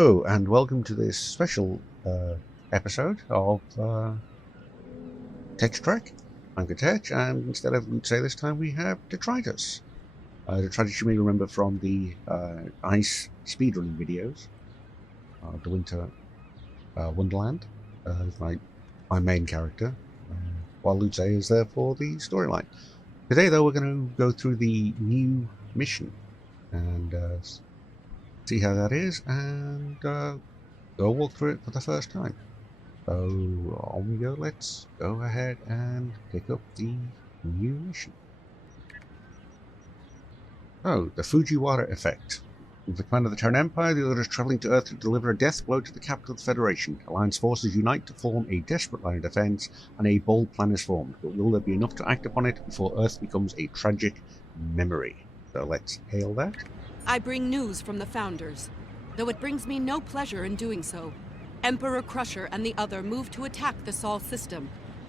Hello, and welcome to this special episode of Tech Trek. I'm Tech, and instead of Loot Say this time we have Detritus. Detritus you may remember from the ice speedrunning videos, the Winter Wonderland, my main character, while Loot Say is there for the storyline. Today though we're going to go through the new mission and see how that is, and go walk through it for the first time. So on we go. Let's go ahead and pick up the new mission. Oh, the Fujiwhara effect. With the command of the Terran Empire, the order is travelling to Earth to deliver a death blow to the capital of the Federation. Alliance forces unite to form a desperate line of defence, and a bold plan is formed. But will there be enough to act upon it before Earth becomes a tragic memory? So let's hail that. I bring news from the Founders, though it brings me no pleasure in doing so. Emperor Crusher and the other move to attack the Sol system.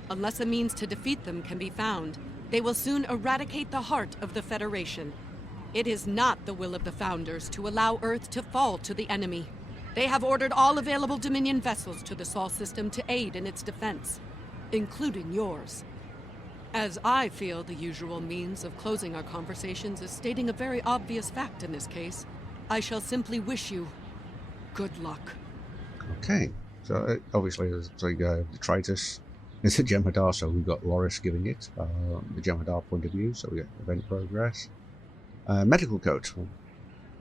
Unless a means to defeat them can be found, they will soon eradicate the heart of the Federation. It is not the will of the Founders to allow Earth to fall to the enemy. They have ordered all available Dominion vessels to the Sol system to aid in its defense, including yours. As I feel the usual means of closing our conversations is stating a very obvious fact in this case, I shall simply wish you good luck. Okay, so obviously there's Detritus. It's a Jem'Hadar, so we've got Loris giving it the Jem'Hadar point of view, so we get event progress. Medical code,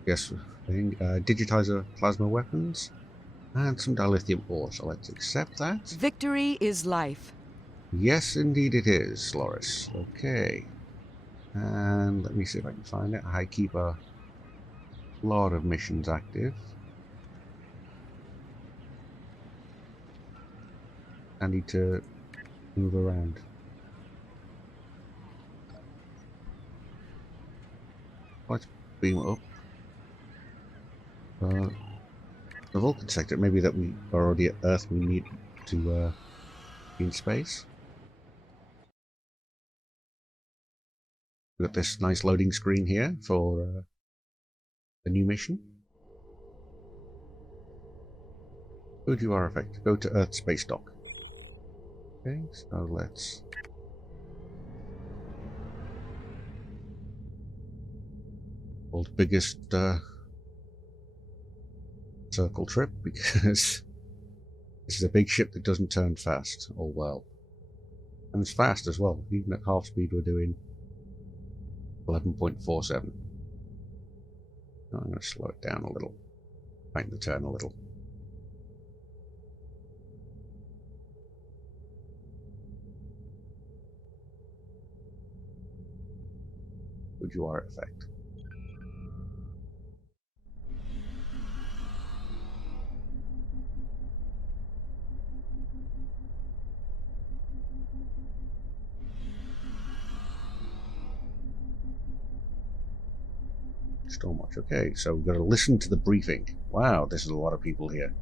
yes, digitizer plasma weapons, and some dilithium ore, so let's accept that. Victory is life. Yes, indeed it is, Loris. Okay. And let me see if I can find it. I keep a lot of missions active. I need to move around. Let's beam up. The Vulcan sector, maybe that we are already at Earth, we need to be in space. We've got this nice loading screen here for the new mission. FujiWhara effect. Go to Earth space dock. Okay, so let's world's biggest circle trip, because this is a big ship that doesn't turn fast or well, and it's fast as well. Even at half speed, we're doing 11.47. I'm going to slow it down a little, tighten the turn a little. FujiWhara effect. So much. Okay, so we've got to listen to the briefing. Wow, this is a lot of people here.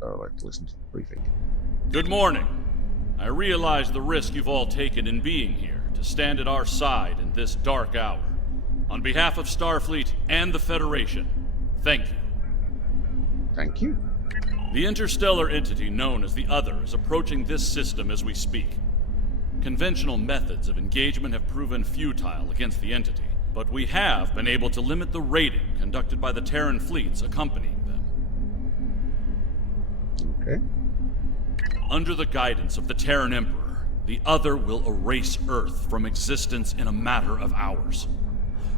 So let's listen to the briefing. Good morning. I realize the risk you've all taken in being here to stand at our side in this dark hour. On behalf of Starfleet and the Federation, thank you. Thank you. The interstellar entity known as the Other is approaching this system as we speak. Conventional methods of engagement have proven futile against the entity, but we have been able to limit the raiding conducted by the Terran fleets accompanying them. Okay. Under the guidance of the Terran Emperor, the Other will erase Earth from existence in a matter of hours.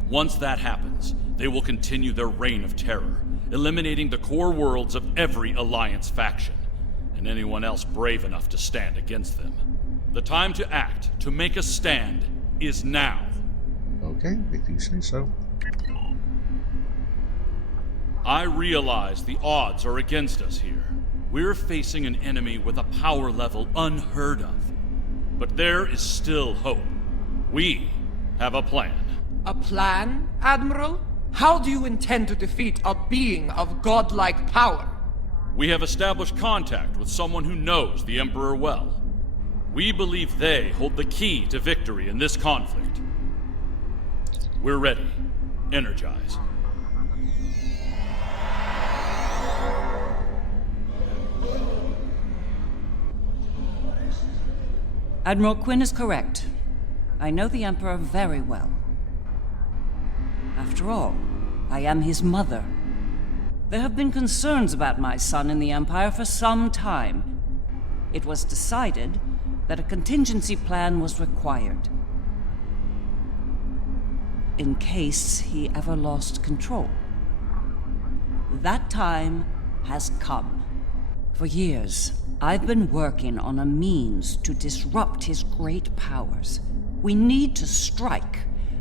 Once that happens, they will continue their reign of terror, eliminating the core worlds of every Alliance faction, and anyone else brave enough to stand against them. The time to act, to make a stand, is now. Okay, if you say so. I realize the odds are against us here. We're facing an enemy with a power level unheard of. But there is still hope. We have a plan. A plan, Admiral? How do you intend to defeat a being of godlike power? We have established contact with someone who knows the Emperor well. We believe they hold the key to victory in this conflict. We're ready. Energize. Admiral Quinn is correct. I know the Emperor very well. After all, I am his mother. There have been concerns about my son in the Empire for some time. It was decided that a contingency plan was required, in case he ever lost control. That time has come. For years, I've been working on a means to disrupt his great powers. We need to strike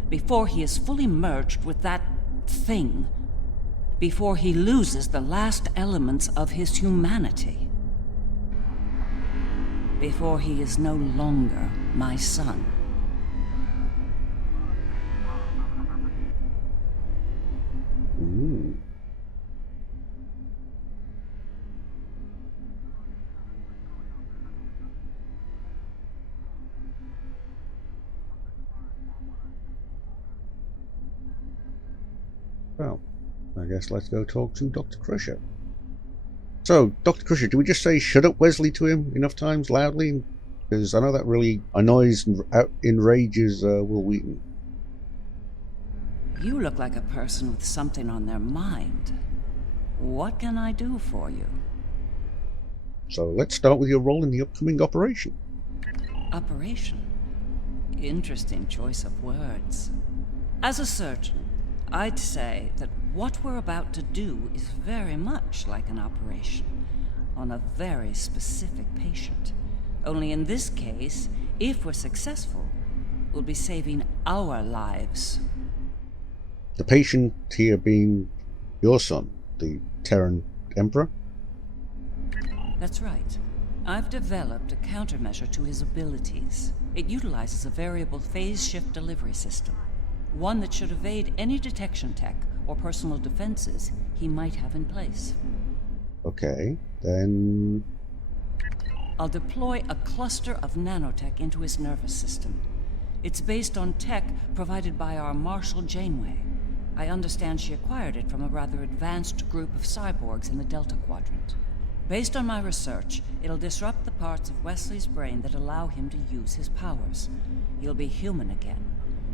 before he is fully merged with that thing. Before he loses the last elements of his humanity. Before he is no longer my son. Ooh. Well, I guess let's go talk to Dr. Crusher. So, Dr. Crusher, do we just say "shut up, Wesley" to him enough times, loudly? Because I know that really annoys and enrages Will Wheaton. You look like a person with something on their mind. What can I do for you? So let's start with your role in the upcoming operation. Operation? Interesting choice of words. As a surgeon, I'd say that what we're about to do is very much like an operation on a very specific patient. Only in this case, if we're successful, we'll be saving our lives. The patient here being your son, the Terran Emperor? That's right. I've developed a countermeasure to his abilities. It utilizes a variable phase shift delivery system. One that should evade any detection tech or personal defenses he might have in place. Okay, then... I'll deploy a cluster of nanotech into his nervous system. It's based on tech provided by our Marshal Janeway. I understand she acquired it from a rather advanced group of cyborgs in the Delta Quadrant. Based on my research, it'll disrupt the parts of Wesley's brain that allow him to use his powers. He'll be human again,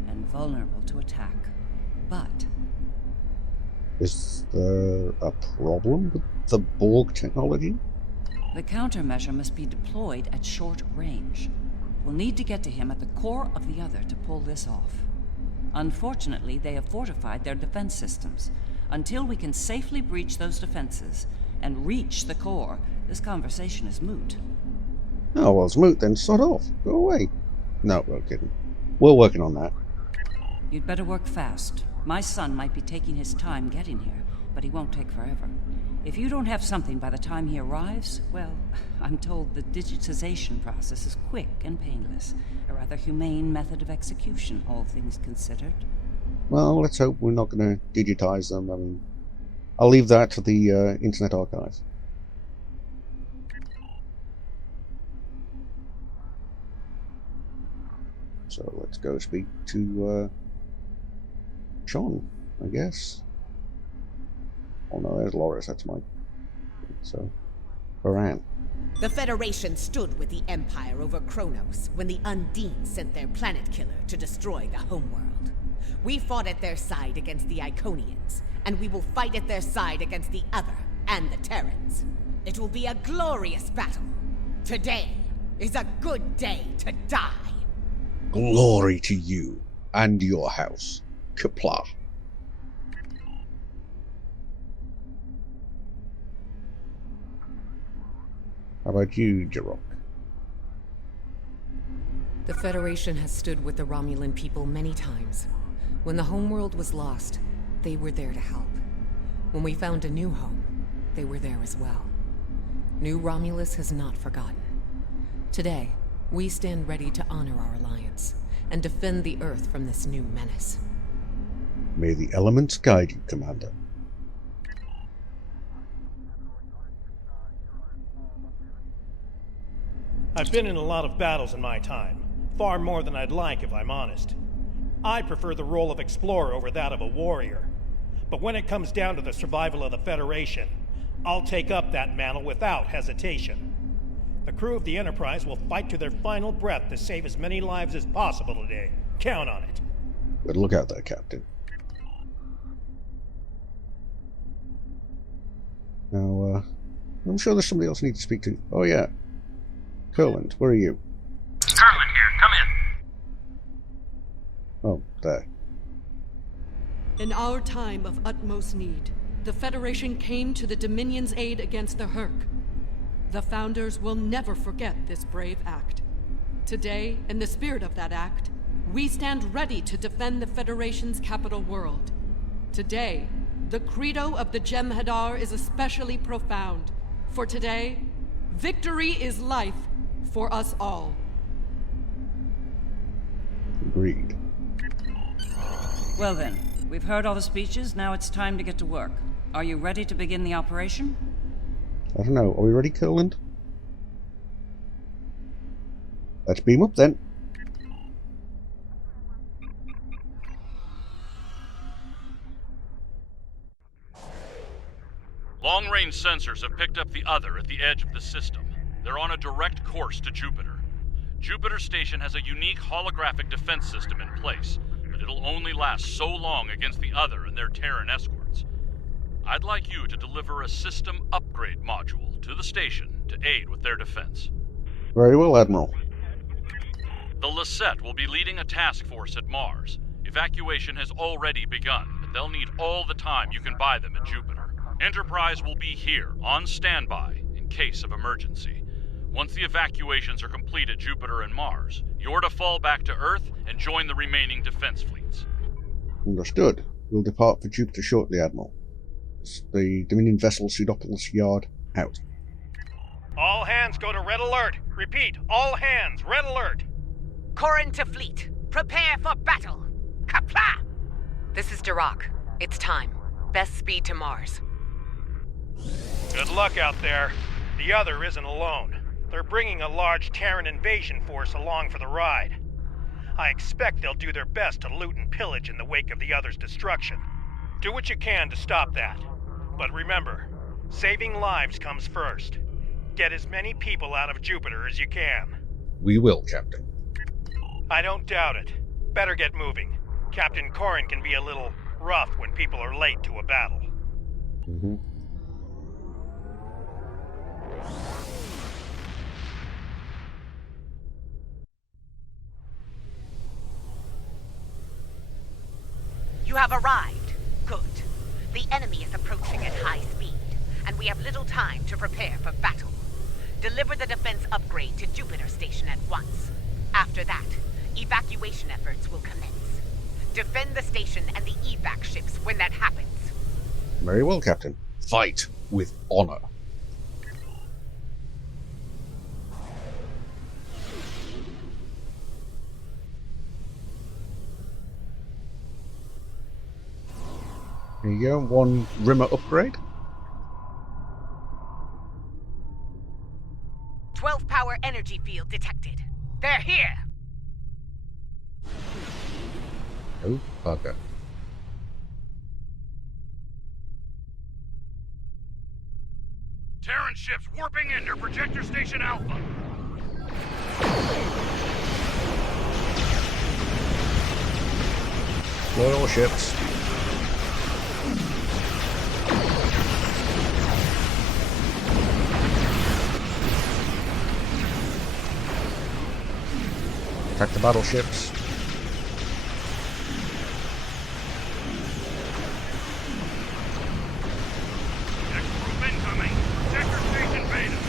and vulnerable to attack. But... is there a problem with the Borg technology? The countermeasure must be deployed at short range. We'll need to get to him at the core of the other to pull this off. Unfortunately, they have fortified their defense systems. Until we can safely breach those defenses and reach the core, this conversation is moot. Oh, well, it's moot then. Sod off. Go away. No, we're kidding. We're working on that. You'd better work fast. My son might be taking his time getting here, but he won't take forever. If you don't have something by the time he arrives, well, I'm told the digitization process is quick and painless. A rather humane method of execution, all things considered. Well, let's hope we're not going to digitize them. I mean, I'll leave that to the Internet Archive. So let's go speak to Sean, I guess. Oh no, there's Loris, that's my... So, Baran. The Federation stood with the Empire over Kronos when the Undine sent their planet killer to destroy the homeworld. We fought at their side against the Iconians, and we will fight at their side against the other and the Terrans. It will be a glorious battle. Today is a good day to die. Glory to you and your house, Kapla. How about you, Jarok? The Federation has stood with the Romulan people many times. When the homeworld was lost, they were there to help. When we found a new home, they were there as well. New Romulus has not forgotten. Today, we stand ready to honor our alliance and defend the Earth from this new menace. May the elements guide you, Commander. I've been in a lot of battles in my time. Far more than I'd like, if I'm honest. I prefer the role of explorer over that of a warrior. But when it comes down to the survival of the Federation, I'll take up that mantle without hesitation. The crew of the Enterprise will fight to their final breath to save as many lives as possible today. Count on it. Good look out there, Captain. Now, I'm sure there's somebody else I need to speak to. Oh, yeah. Kurland, where are you? Kurland here. Come in. Oh, there. In our time of utmost need, the Federation came to the Dominion's aid against the Herc. The Founders will never forget this brave act. Today, in the spirit of that act, we stand ready to defend the Federation's capital world. Today, the credo of the Jem'Hadar is especially profound. For today, victory is life for us all. Agreed. Well then, we've heard all the speeches, now it's time to get to work. Are you ready to begin the operation? I don't know. Are we ready, Kurland? Let's beam up then. Long-range sensors have picked up the other at the edge of the system. They're on a direct course to Jupiter. Jupiter Station has a unique holographic defense system in place, but it'll only last so long against the other and their Terran escorts. I'd like you to deliver a system upgrade module to the station to aid with their defense. Very well, Admiral. The Lisette will be leading a task force at Mars. Evacuation has already begun, but they'll need all the time you can buy them at Jupiter. Enterprise will be here, on standby, in case of emergency. Once the evacuations are complete at Jupiter and Mars, you're to fall back to Earth and join the remaining defense fleets. Understood. We'll depart for Jupiter shortly, Admiral. The Dominion vessel Pseudopolis Yard out. All hands go to red alert. Repeat, all hands, red alert. Corrin to fleet. Prepare for battle. Kapla! This is Dirac. It's time. Best speed to Mars. Good luck out there. The other isn't alone. They're bringing a large Terran invasion force along for the ride. I expect they'll do their best to loot and pillage in the wake of the other's destruction. Do what you can to stop that. But remember, saving lives comes first. Get as many people out of Jupiter as you can. We will, Captain. I don't doubt it. Better get moving. Captain Corrin can be a little rough when people are late to a battle. Mm-hmm. You have arrived. Good. The enemy is approaching at high speed, and we have little time to prepare for battle. Deliver the defense upgrade to Jupiter Station at once. After that, evacuation efforts will commence. Defend the station and the evac ships when that happens. Very well, Captain. Fight with honor. There you go, one Rimmer upgrade. 12 power energy field detected. They're here! Oh, bugger. Terran ships warping into Projector Station Alpha. Loyal ships. Attack the battleships. Next group incoming. Projector Station Beta.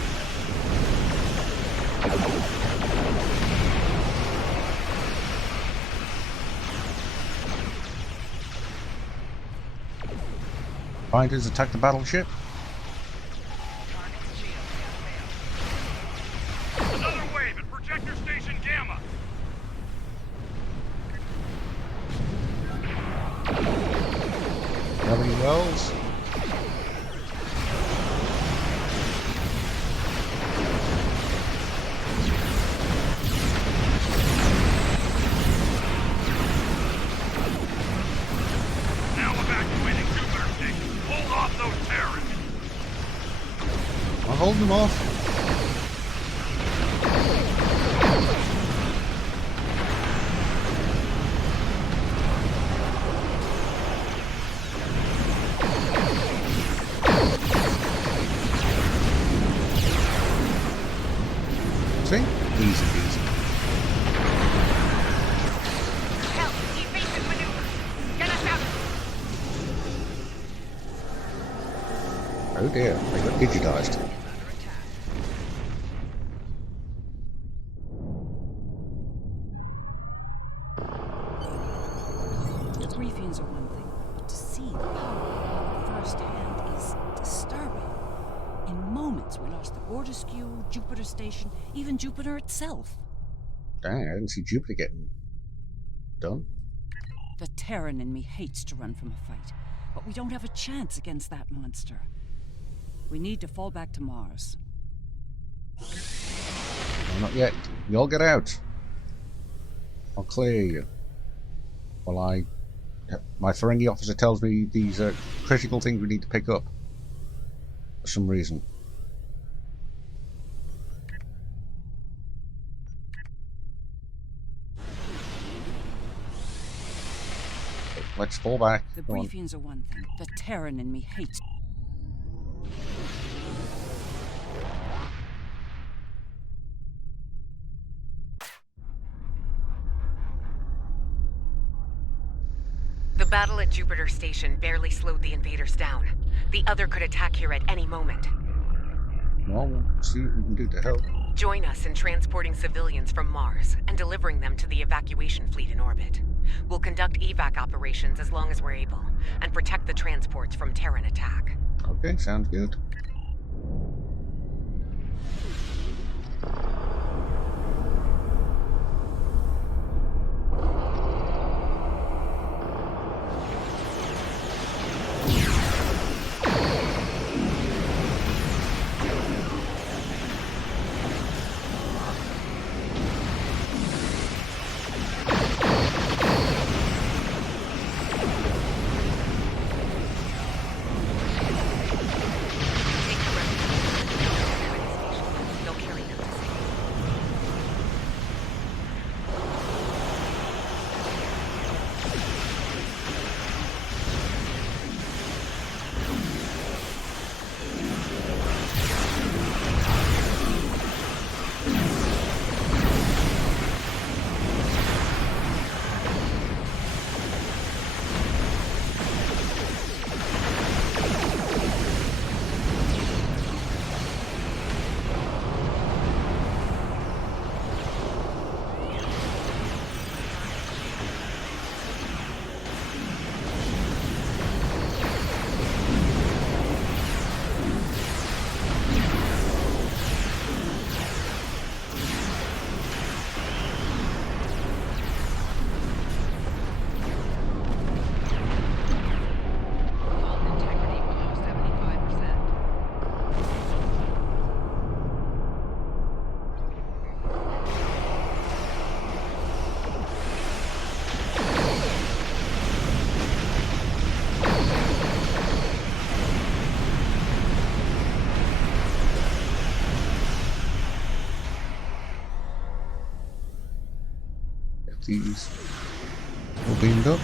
Fighters attack the battleship. Another wave at Projector Station Gamma. Gravity wells. holding them off. See? Easy peasy. Help! Evasive maneuver! Get us out! Oh dear, they got digitized. Debriefings are one thing, but to see the power firsthand is disturbing. In moments, we lost the Borderskew, Jupiter Station, even Jupiter itself. Dang, I didn't see Jupiter getting done. The Terran in me hates to run from a fight, but we don't have a chance against that monster. We need to fall back to Mars. No, not yet. You all get out. I'll clear you. Well, my Ferengi officer tells me these are critical things we need to pick up. For some reason. Let's fall back. The Go on. briefings are one thing. The Terran in me hates. The battle at Jupiter Station barely slowed the invaders down. The other could attack here at any moment. Well, we'll see what we can do to help. Join us in transporting civilians from Mars and delivering them to the evacuation fleet in orbit. We'll conduct evac operations as long as we're able, and protect the transports from Terran attack. Okay, sounds good. Take the rest of them to the station. They'll carry them to safety. Integrity below 75%. Get these all beamed up.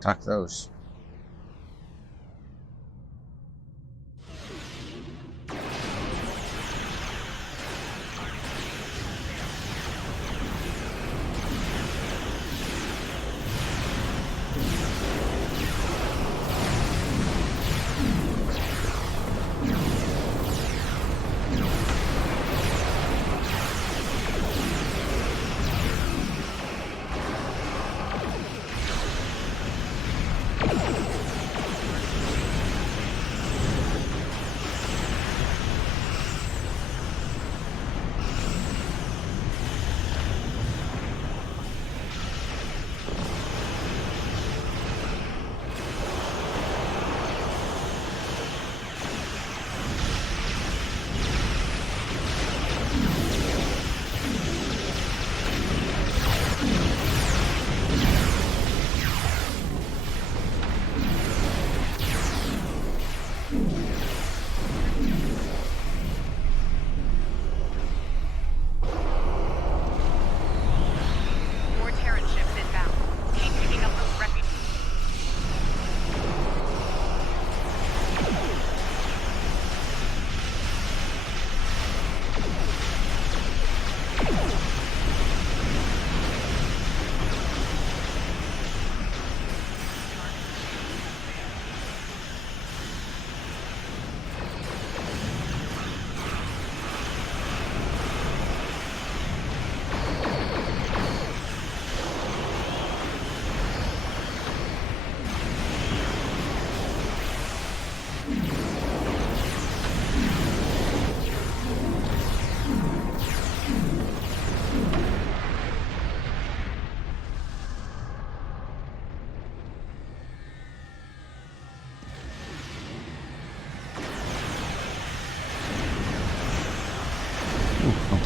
Attack those.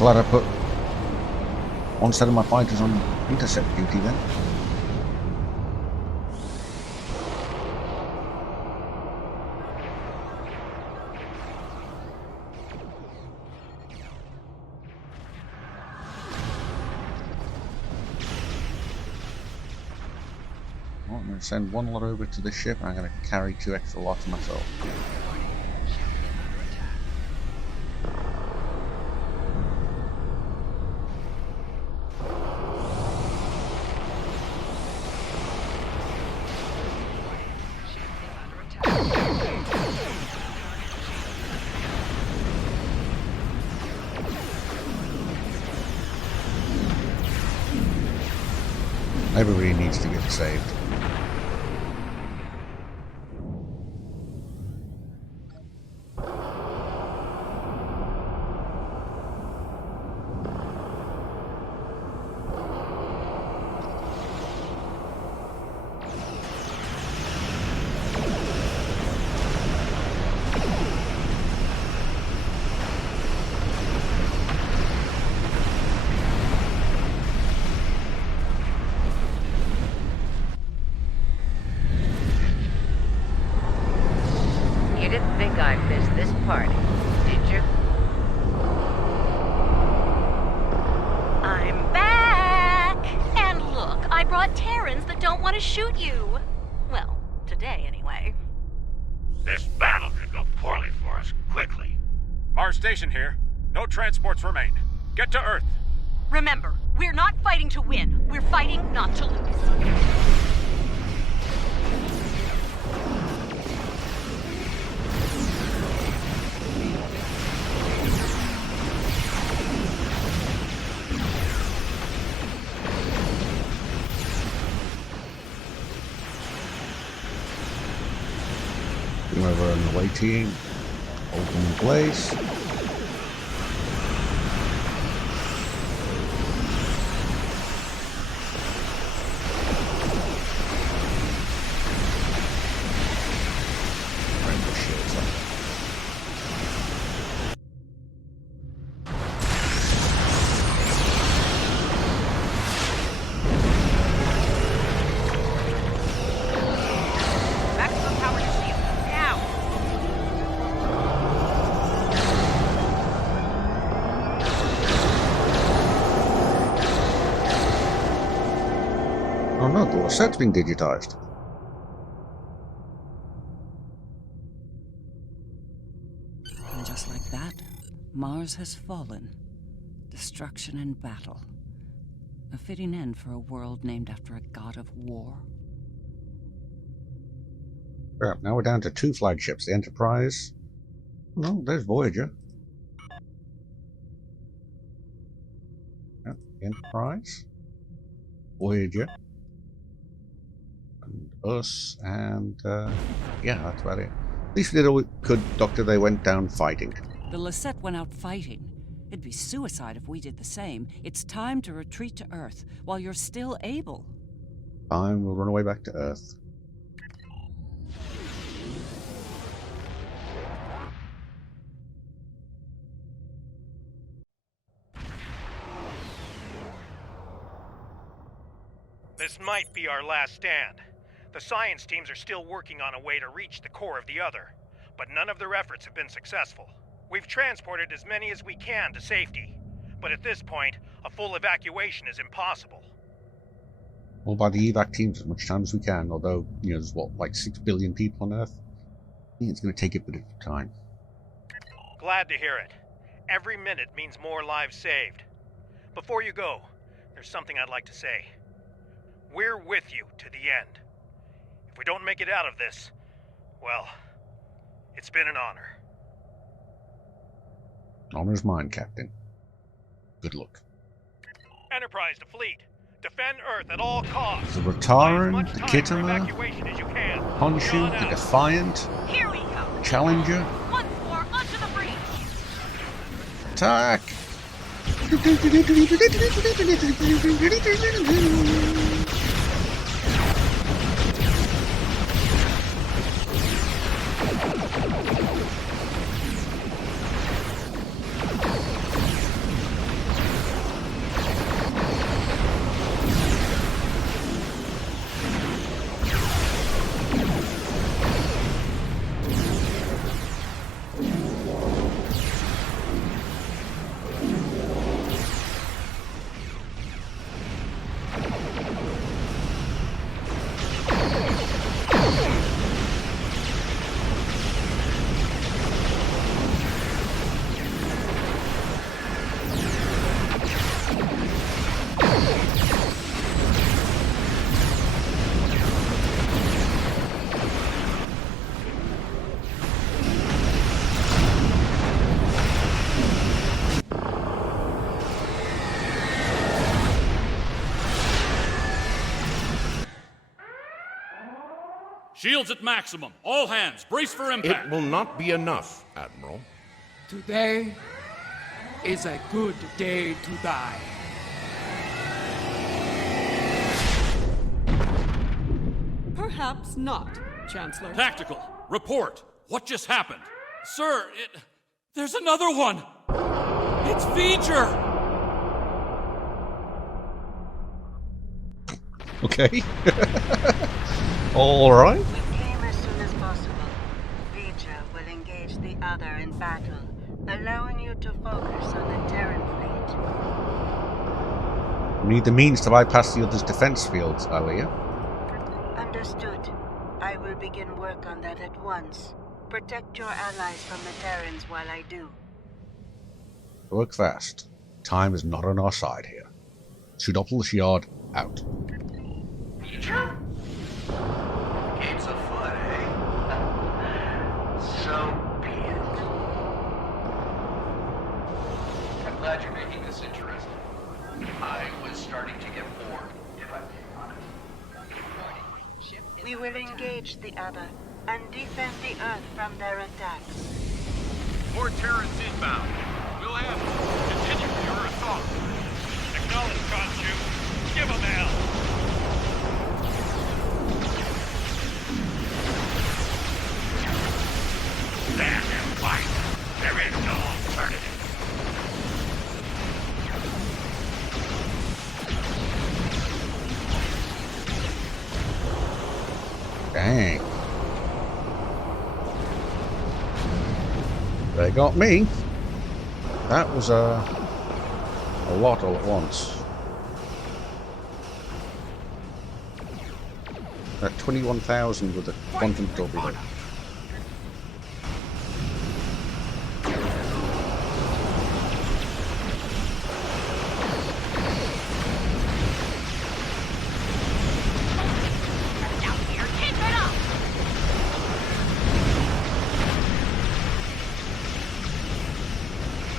glad I put one set of my fighters on intercept duty then. Well, I'm going to send one lot over to the ship, and I'm going to carry 2 extra lots myself. Everybody needs to get saved. Party, did you? I'm back! And look, I brought Terrans that don't want to shoot you. Well, today anyway. This battle could go poorly for us quickly. Mars Station here. No transports remain. Get to Earth. Remember, we're not fighting to win. We're fighting not to lose. Over on the way team, hold them in place. Bring the shields up. Maximum power to shield. Now! Oh no, the set's been digitized. And just like that, Mars has fallen. Destruction and battle. A fitting end for a world named after a god of war. Right, now we're down to 2 flagships, the Enterprise. Oh, there's Voyager. Yep, Enterprise. Voyager. And us, and yeah, that's about it. At least we did all we could, Doctor. They went down fighting. The Lisette went out fighting. It'd be suicide if we did the same. It's time to retreat to Earth while you're still able. Fine, we'll run away back to Earth. This might be our last stand. The science teams are still working on a way to reach the core of the other, but none of their efforts have been successful. We've transported as many as we can to safety, but at this point, a full evacuation is impossible. We'll buy the evac teams as much time as we can, although, you know, there's what, like 6 billion people on Earth? I think it's going to take a bit of time. Glad to hear it. Every minute means more lives saved. Before you go, there's something I'd like to say. We're with you to the end. If we don't make it out of this, well, it's been an honor. Honor's mine, Captain. Good luck. Enterprise to fleet. Defend Earth at all costs. The Rataran, Buy as much the time for Kittimer, evacuation as you can. Honshu, On the out. Defiant, Here we go! Challenger. Once more, onto the breach! Attack! Shields at maximum. All hands, brace for impact. It will not be enough, Admiral. Today is a good day to die. Perhaps not, Chancellor. Tactical, report. What just happened? Sir, there's another one. It's V'ger. Okay. All right. We came as soon as possible. V'ger will engage the other in battle, allowing you to focus on the Terran fleet. We need the means to bypass the other's defense fields, Alia. Understood. I will begin work on that at once. Protect your allies from the Terrans while I do. Work fast. Time is not on our side here. Sudopolis Yard out. V'ger? Game's afoot, eh? So be it. I'm glad you're making this interesting. I was starting to get bored, if I'm being honest. We will engage the other and defend the Earth from their attacks. More Terrans inbound. We'll have continue your assault. Acknowledge, Khonshu. Give 'em hell. Stand and fight. There is no alternative. Dang. They got me. That was a lot all at once. That 21,000 with a quantum torpedo.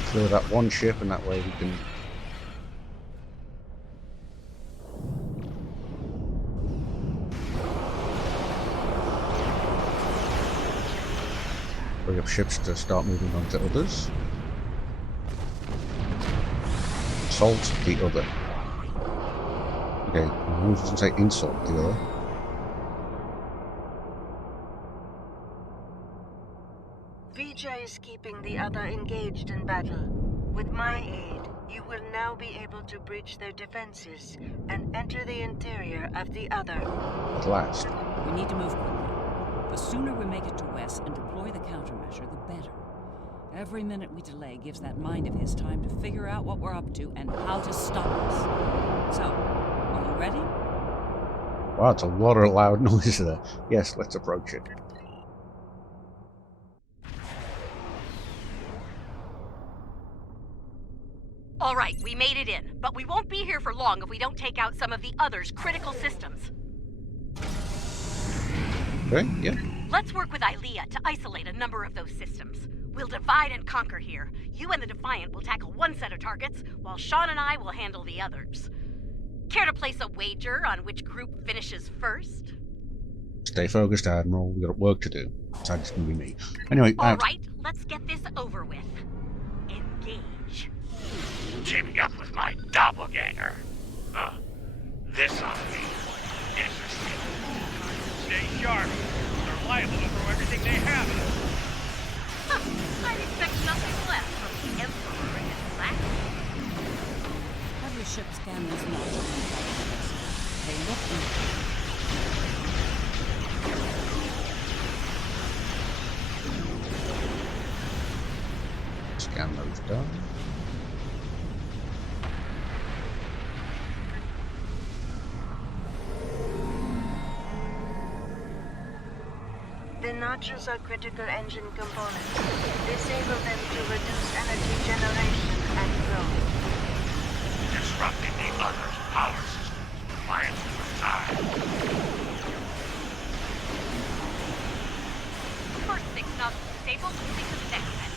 Clear that one ship, and that way we can bring up ships to start moving on to others. Assault the other. Okay, I was say insult the other. V'ger is keeping the other engaged in battle. With my aid, you will now be able to breach their defenses and enter the interior of the other. At last. We need to move quickly. The sooner we make it to Wes and deploy the countermeasure, the better. Every minute we delay gives that mind of his time to figure out what we're up to and how to stop us. So, are you ready? Wow, it's a lot of loud noise there. Yes, let's approach it. All right, we made it in, but we won't be here for long if we don't take out some of the other's critical systems. Okay, yeah. Let's work with Ilea to isolate a number of those systems. We'll divide and conquer here. You and the Defiant will tackle one set of targets, while Sean and I will handle the others. Care to place a wager on which group finishes first? Stay focused, Admiral. We've got work to do. Besides, it's going to be me. Anyway, All right, let's get this over with. Engage. Teaming up with my doppelganger. This ought to be interesting. Stay sharp. They're liable to throw everything they have at us. I'd expect nothing less from the Emperor and his lackey. Have your ship scan those nodules on the back of the vessel. They look interesting. scan those done. The nodules are critical engine components. Disable them to reduce energy generation and growth. Disrupting the other's power system. Defiance for time. First 6 nodules disabled, moving to the next set.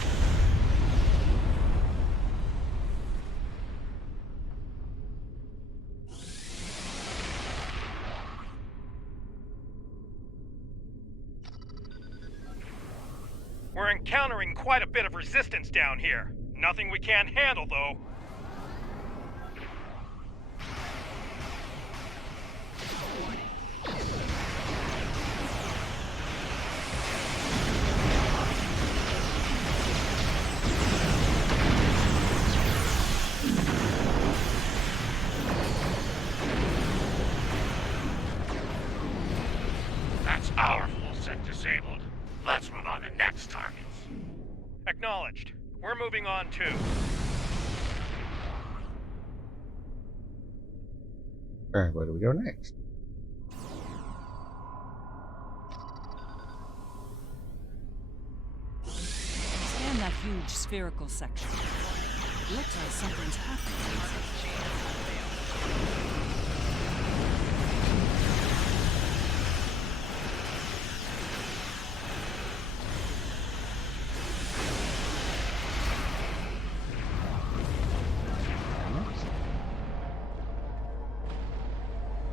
We're encountering quite a bit of resistance down here. Nothing we can't handle, though. That's our full set disabled. Let's move on to next targets. Acknowledged. We're moving on, too. Alright, where do we go next? Scan that huge spherical section. Looks like something's happening.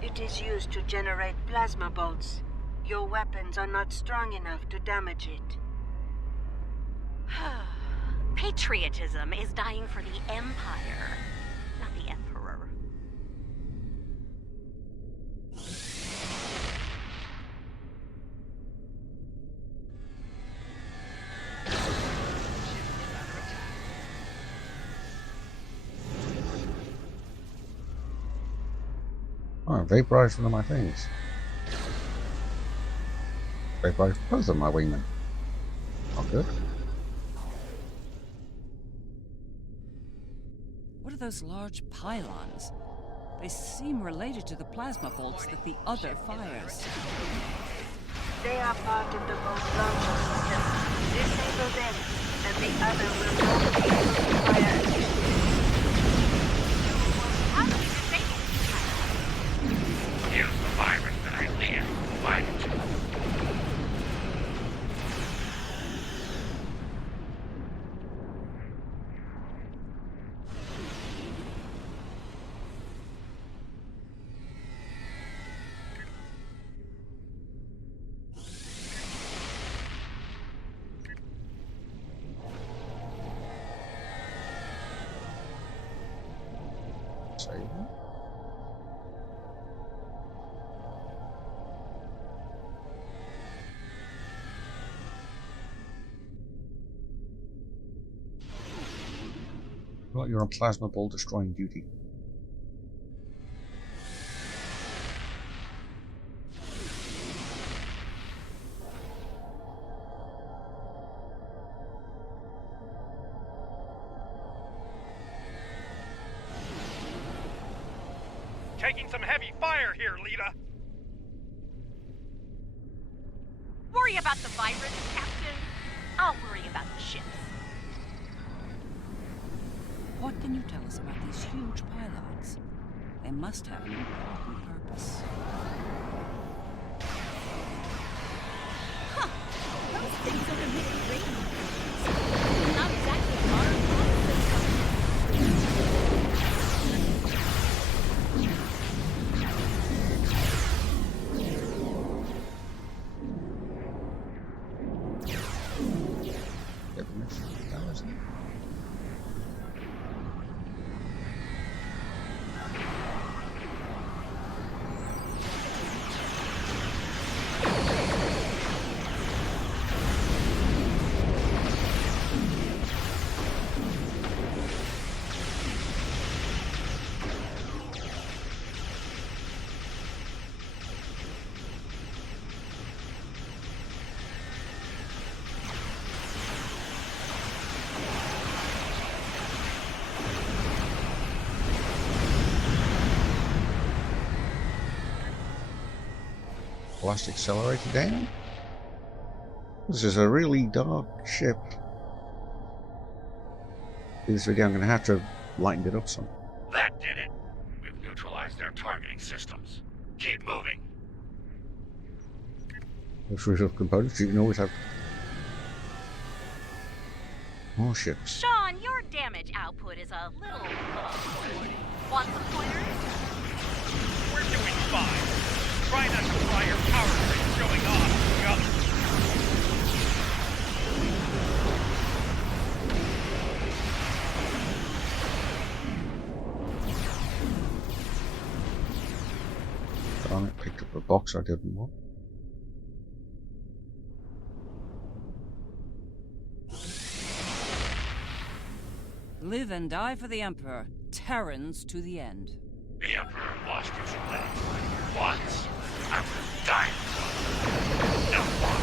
It is used to generate plasma bolts. Your weapons are not strong enough to damage it. Patriotism is dying for the Empire, not the Emperor. Oh, vaporized one of my things. Vaporized both of my wingmen. Not good. What are those large pylons? They seem related to the plasma bolts that the other fires. They are part of the bolt launcher system. Disable them, and the other will not be able to fire additional. How do we disable these? Use the virus that I lead. Why did you? Save it. Well, you're on plasma ball destroying duty. Taking some heavy fire here, Lita. Worry about the virus, Captain. I'll worry about the ships. What can you tell us about these huge pylons? They must have an important purpose. Huh. Those things are emitting radio. Not exactly modern Blast accelerator down? This is a really dark ship. In this video I'm going to have to lighten it up some. That did it. We've neutralized their targeting systems. Keep moving. Those reserve components, you can always have more ships. Sean, your damage output is a little Want some pointers? We're doing fine. Try not to fly your power grid showing off to the others. box I didn't want. Live and die for the Emperor. Terrans to the end. The Emperor lost his leg once. I'm dying for no more.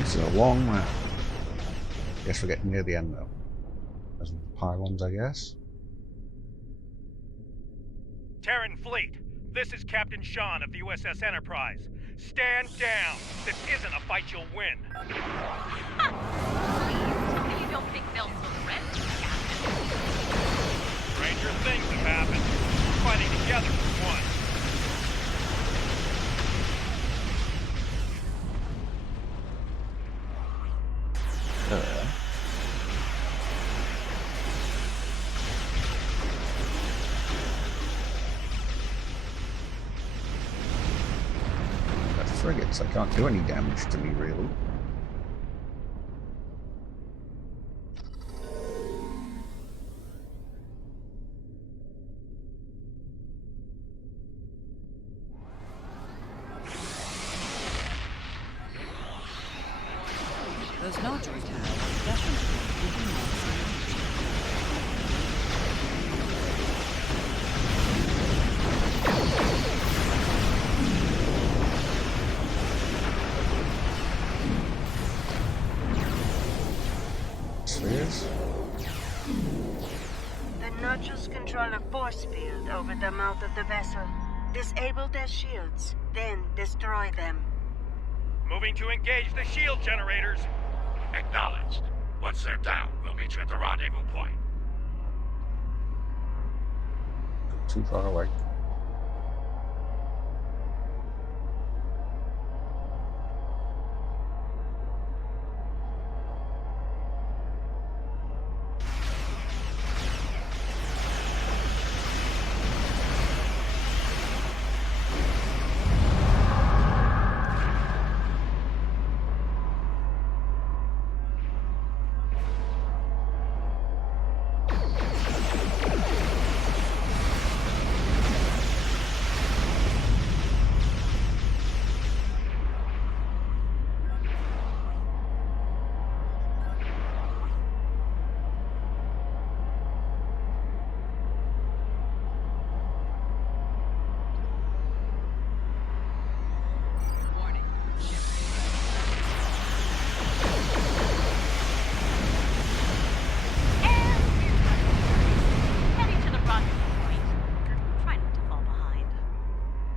This is a long round. Guess we're getting near the end though. There's pylons, I guess. Terran Fleet, this is Captain Sean of the USS Enterprise. Stand down. This isn't a fight you'll win. You don't think they'll surrender, Captain? Stranger things have happened. We're fighting together for once. The frigates, they can't do any damage to me really. Those nodules have definitely given us Spheres? The nodules control a force field over the mouth of the vessel. Disable their shields, then destroy them. Moving to engage the shield generators. Acknowledged. Once they're down, we'll meet you at the rendezvous point. Too far away.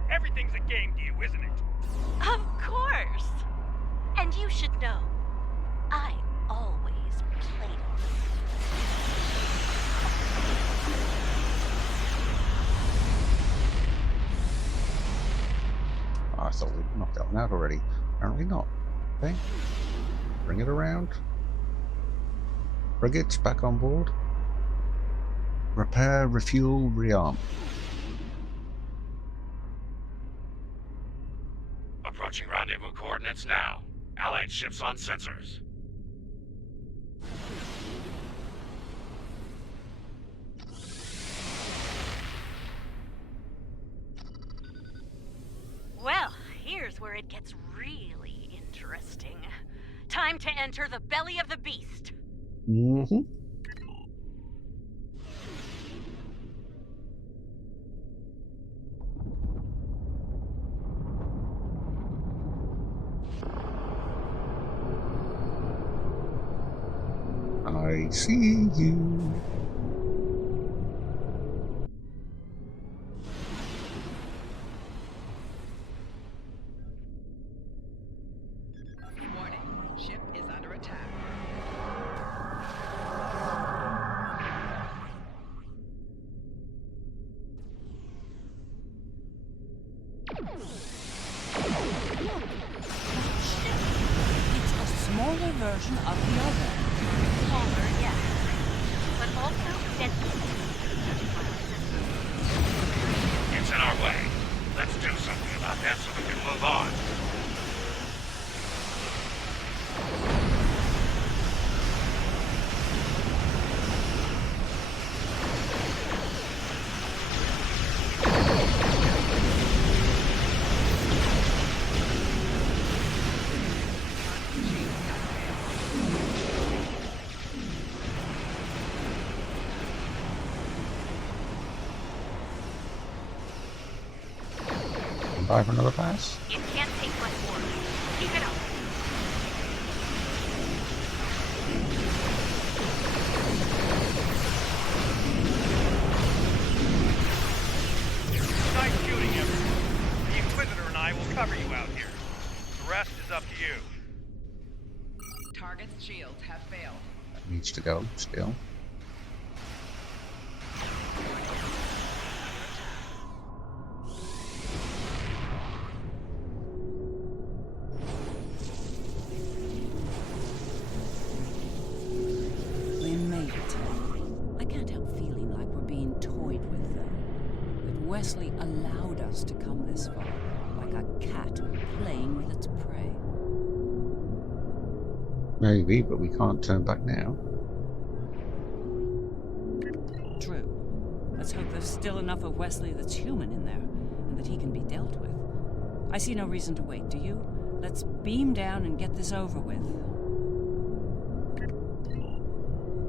Everything's a game to you, isn't it? Of course! And you should know, I always played it. I thought we'd knocked that one out already. Apparently not. Okay. Bring it around. Frigates back on board. Repair, refuel, rearm. Approaching rendezvous coordinates now. Allied ships on sensors. Well, here's where it gets really interesting. Time to enter the belly of the beast. Mm-hmm. I see you. Warning, ship is under attack. It's a smaller version of the other. Smaller, yes. But also deadly. It's in our way. Let's do something about that so we can move on. Buy for another pass? It can't take much more. Keep it up. Nice shooting, everyone. The Inquisitor and I will cover you out here. The rest is up to you. Target's shields have failed. That needs to go still. Wesley allowed us to come this far, like a cat playing with its prey. Maybe, but we can't turn back now. True. Let's hope there's still enough of Wesley that's human in there, and that he can be dealt with. I see no reason to wait, do you? Let's beam down and get this over with.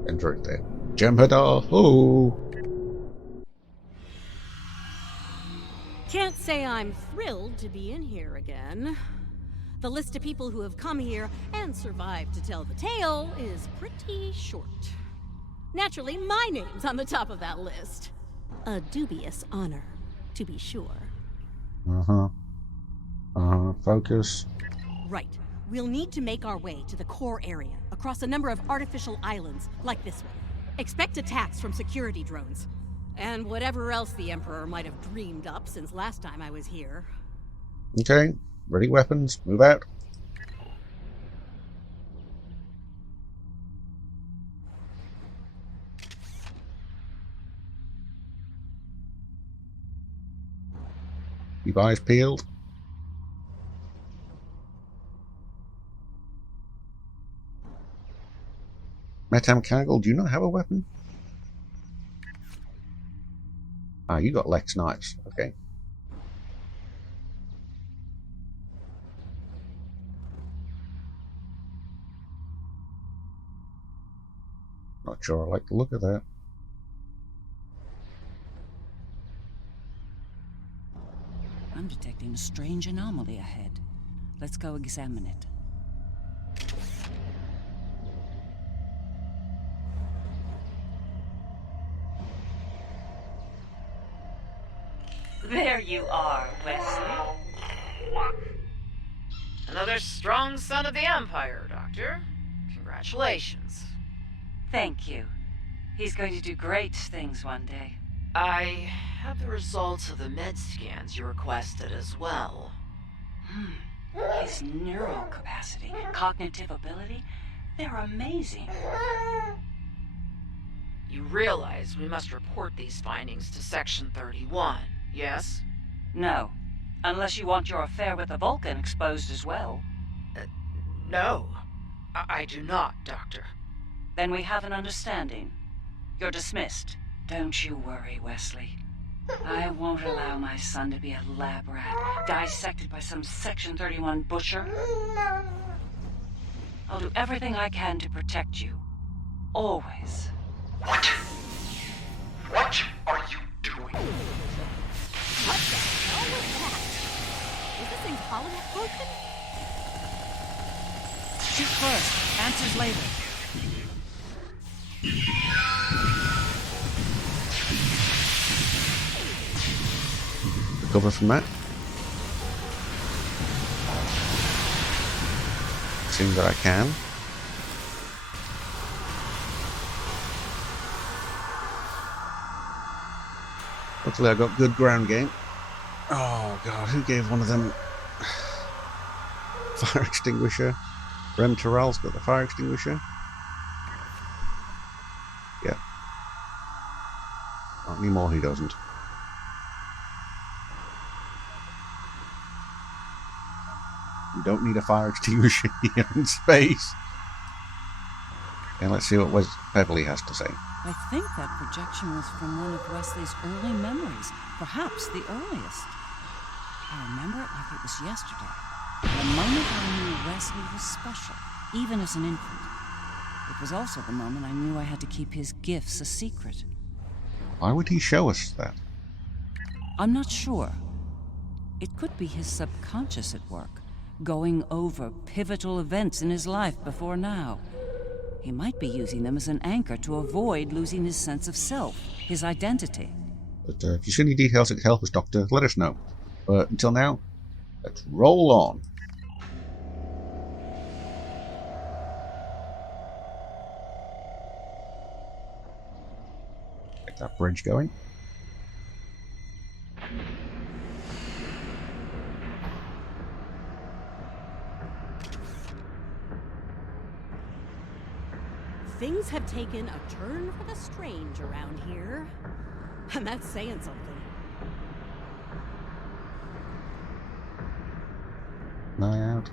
Enter it there. Jem'Hadar! Oh! Can't say I'm thrilled to be in here again. The list of people who have come here and survived to tell the tale is pretty short. Naturally, my name's on the top of that list. A dubious honor, to be sure. Focus. Right. We'll need to make our way to the core area, across a number of artificial islands, like this one. Expect attacks from security drones. And whatever else the Emperor might have dreamed up since last time I was here. Okay, ready weapons, move out. Keep eyes peeled. Metam Kaggle, do you not have a weapon? Ah, you got Lex knives. Okay. Not sure I like the look of that. I'm detecting a strange anomaly ahead. Let's go examine it. There you are, Wesley. Another strong son of the Empire, Doctor. Congratulations. Thank you. He's going to do great things one day. I have the results of the med scans you requested as well. His neural capacity, cognitive ability, they're amazing. You realize we must report these findings to Section 31, yes? No. Unless you want your affair with the Vulcan exposed as well. No. I do not, Doctor. Then we have an understanding. You're dismissed. Don't you worry, Wesley. I won't allow my son to be a lab rat, dissected by some Section 31 butcher. I'll do everything I can to protect you. Always. What? What are you doing? What the hell was that? Is this thing's holonet broken? Shoot first, answers later. Recover from that. Seems that I can. Luckily I got good ground game. Oh god, who gave one of them fire extinguisher? Rem Terrell's got the fire extinguisher. Yeah. Not anymore, he doesn't. don't need a fire extinguisher here in space. And let's see what Beverly has to say. I think that projection was from one of Wesley's early memories, perhaps the earliest. I remember it like it was yesterday. The moment I knew Wesley was special, even as an infant. It was also the moment I knew I had to keep his gifts a secret. Why would he show us that? I'm not sure. It could be his subconscious at work, going over pivotal events in his life before now. He might be using them as an anchor to avoid losing his sense of self, his identity. But if you see any details that could help us, Doctor, let us know. But until now, let's roll on. Get that bridge going. Things have taken a turn for the strange around here. And that's saying something. Eye out.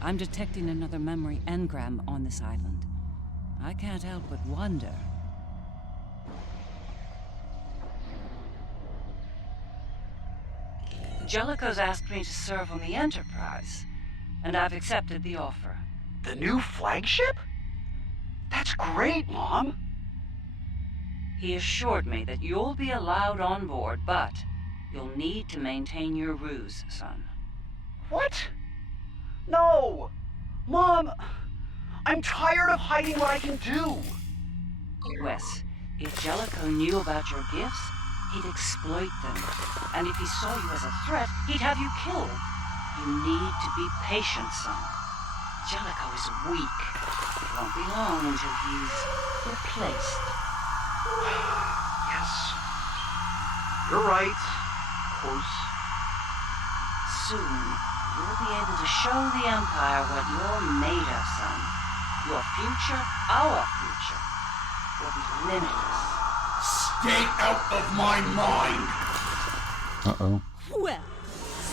I'm detecting another memory engram on this island. I can't help but wonder. Jellicoe's asked me to serve on the Enterprise, and I've accepted the offer. The new flagship? That's great, Mom. He assured me that you'll be allowed on board, but you'll need to maintain your ruse, son. What? No! Mom, I'm tired of hiding what I can do. Wes, if Jellicoe knew about your gifts, he'd exploit them. And if he saw you as a threat, he'd have you killed. You need to be patient, son. Jellicoe is weak. It won't be long until he's replaced. Yes. You're right. Of course. Soon, you'll be able to show the Empire what you're made of, son. Your future, our future, will be limitless. Stay out of my mind! Uh-oh. Well,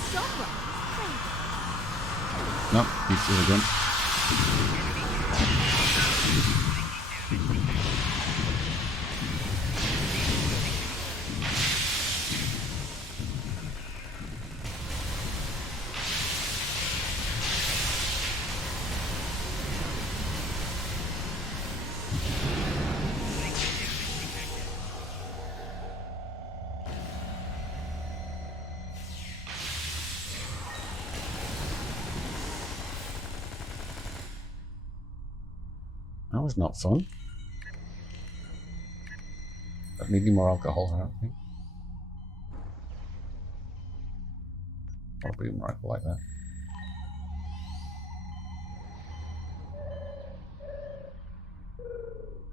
someone. No, he's still again. That was not fun. Don't need any more alcohol, I don't think. Or a boom rifle like that.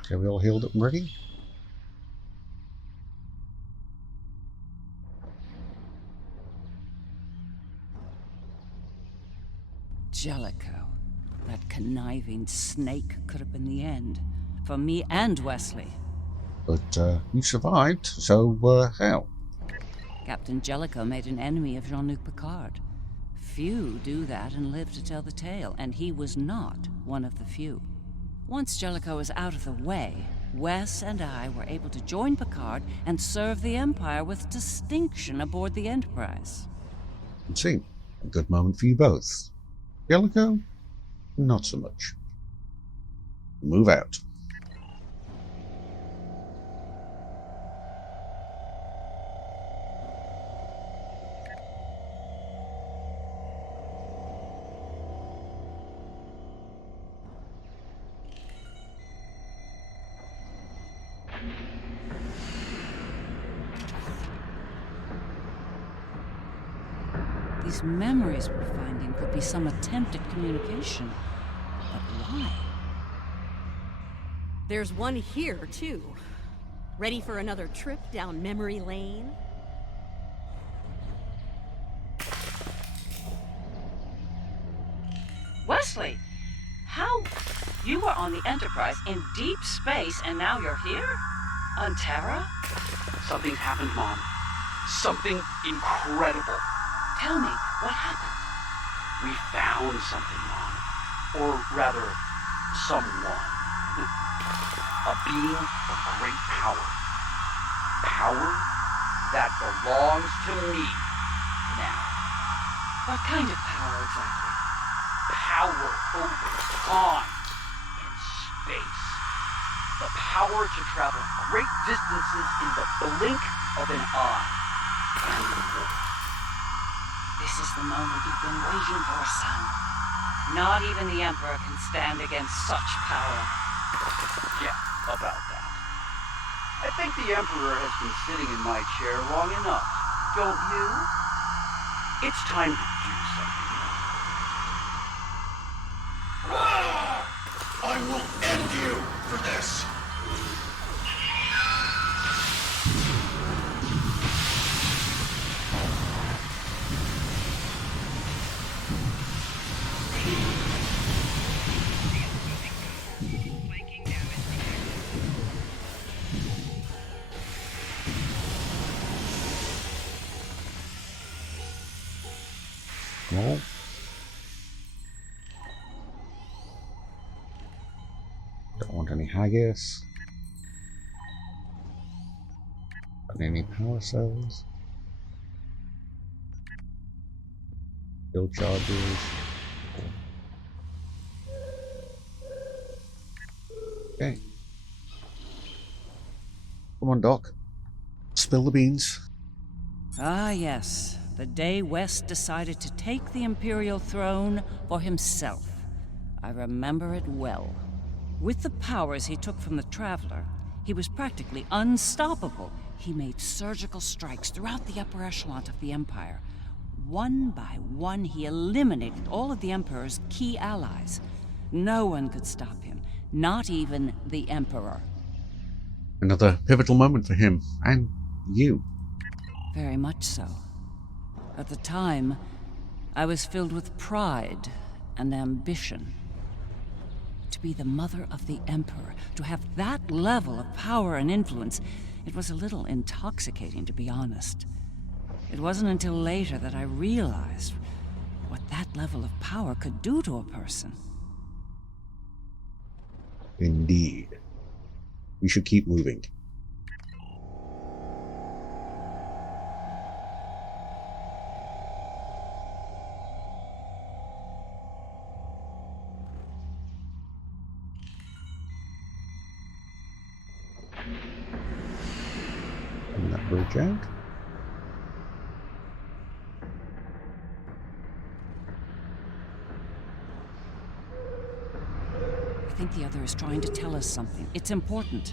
Okay, we all healed up and ready? Jellicoe. That conniving snake could have been the end. For me and Wesley. But you survived, so how? Captain Jellicoe made an enemy of Jean-Luc Picard. Few do that and live to tell the tale, and he was not one of the few. Once Jellicoe was out of the way, Wes and I were able to join Picard and serve the Empire with distinction aboard the Enterprise. Let's see. A good moment for you both. Jellicoe? Not so much. Move out. These memories we're finding could be some attempt at communication. But why? There's one here, too. Ready for another trip down memory lane? Wesley! How? You were on the Enterprise in deep space and now you're here? On Terra? Something's happened, Mom. Something incredible. Tell me, what happened? We found something, Mom. Or rather, someone. A being of great power. Power that belongs to me now. What kind of power exactly? Power over time and space. The power to travel great distances in the blink of an eye. And more. This is the moment you've been waiting for, son. Not even the Emperor can stand against such power. Yeah, about that. I think the Emperor has been sitting in my chair long enough, don't you? It's time to do something. I will end you for this! Oh. Don't want any haggis. Don't need any power cells. Build charges. Okay. Come on, Doc. Spill the beans. Ah, yes. The day West decided to take the Imperial throne for himself. I remember it well. With the powers he took from the Traveler, he was practically unstoppable. He made surgical strikes throughout the upper echelon of the Empire. One by one, he eliminated all of the Emperor's key allies. No one could stop him, not even the Emperor. Another pivotal moment for him, and you. Very much so. At the time, I was filled with pride and ambition. To be the mother of the Emperor, to have that level of power and influence, it was a little intoxicating, to be honest. It wasn't until later that I realized what that level of power could do to a person. Indeed. We should keep moving. And that bridge out. I think the other is trying to tell us something. It's important.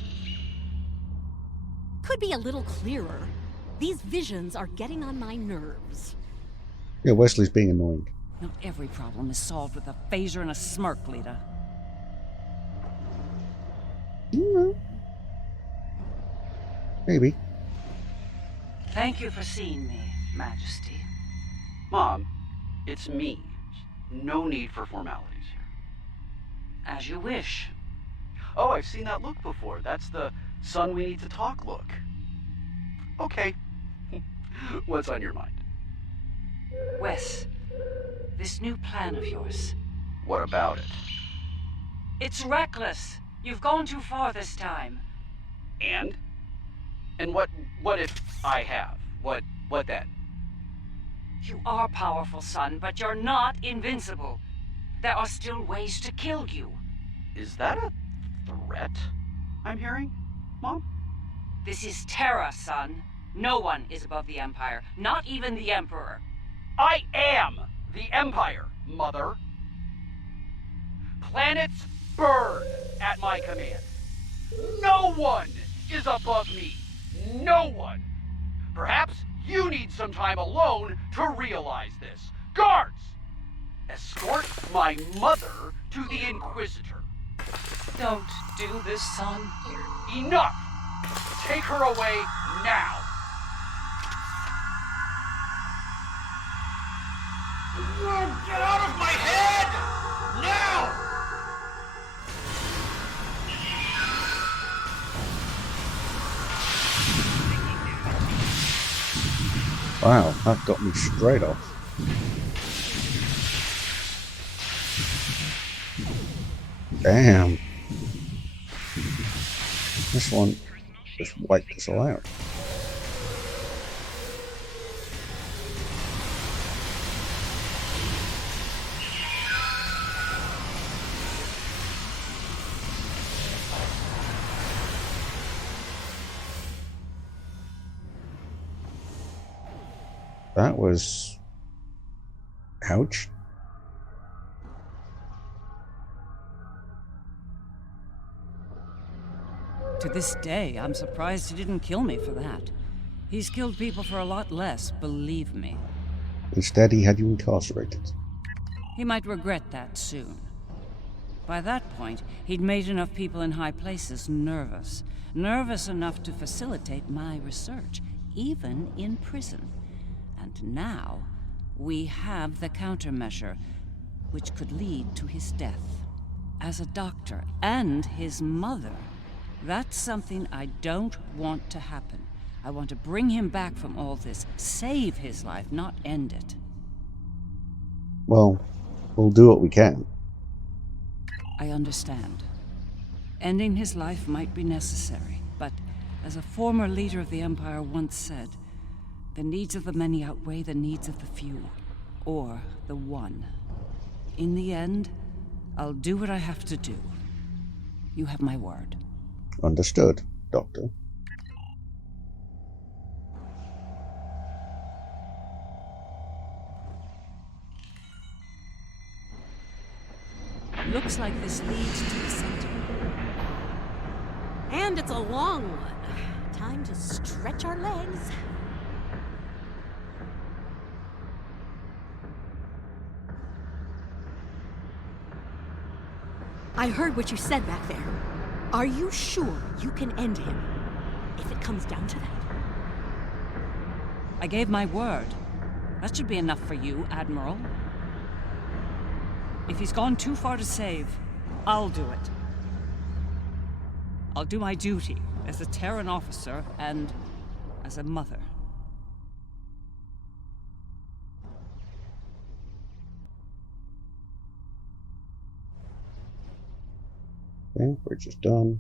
Could be a little clearer. These visions are getting on my nerves. Yeah, Wesley's being annoying. Not every problem is solved with a phaser and a smirk, Lita. Maybe. Thank you for seeing me, Majesty. Mom, it's me. No need for formalities here. As you wish. Oh, I've seen that look before. That's the son we need to talk look. Okay. What's on your mind? Wes, this new plan of yours. What about it? It's reckless. You've gone too far this time. And? And what if I have? What then? You are powerful, son, but you're not invincible. There are still ways to kill you. Is that a threat I'm hearing, Mom? This is Terra, son. No one is above the Empire, not even the Emperor. I am the Empire, Mother. Planets burn at my command. No one is above me. No one. Perhaps you need some time alone to realize this. Guards! Escort my mother to the Inquisitor. Don't do this, son. Enough! Take her away now! Get out of my head! Now! Wow, that got me straight off. Damn. This one just wiped us all out. That was... ouch. To this day, I'm surprised he didn't kill me for that. He's killed people for a lot less, believe me. Instead, he had you incarcerated. He might regret that soon. By that point, he'd made enough people in high places nervous. Nervous enough to facilitate my research, even in prison. And now, we have the countermeasure, which could lead to his death. As a doctor, and his mother, that's something I don't want to happen. I want to bring him back from all this, save his life, not end it. Well, we'll do what we can. I understand. Ending his life might be necessary, but as a former leader of the Empire once said, the needs of the many outweigh the needs of the few, or the one. In the end, I'll do what I have to do. You have my word. Understood, Doctor. Looks like this leads to the center. And it's a long one. Time to stretch our legs. I heard what you said back there. Are you sure you can end him? If it comes down to that. I gave my word. That should be enough for you, Admiral. If he's gone too far to save, I'll do it. I'll do my duty as a Terran officer and as a mother. Okay, bridge is done.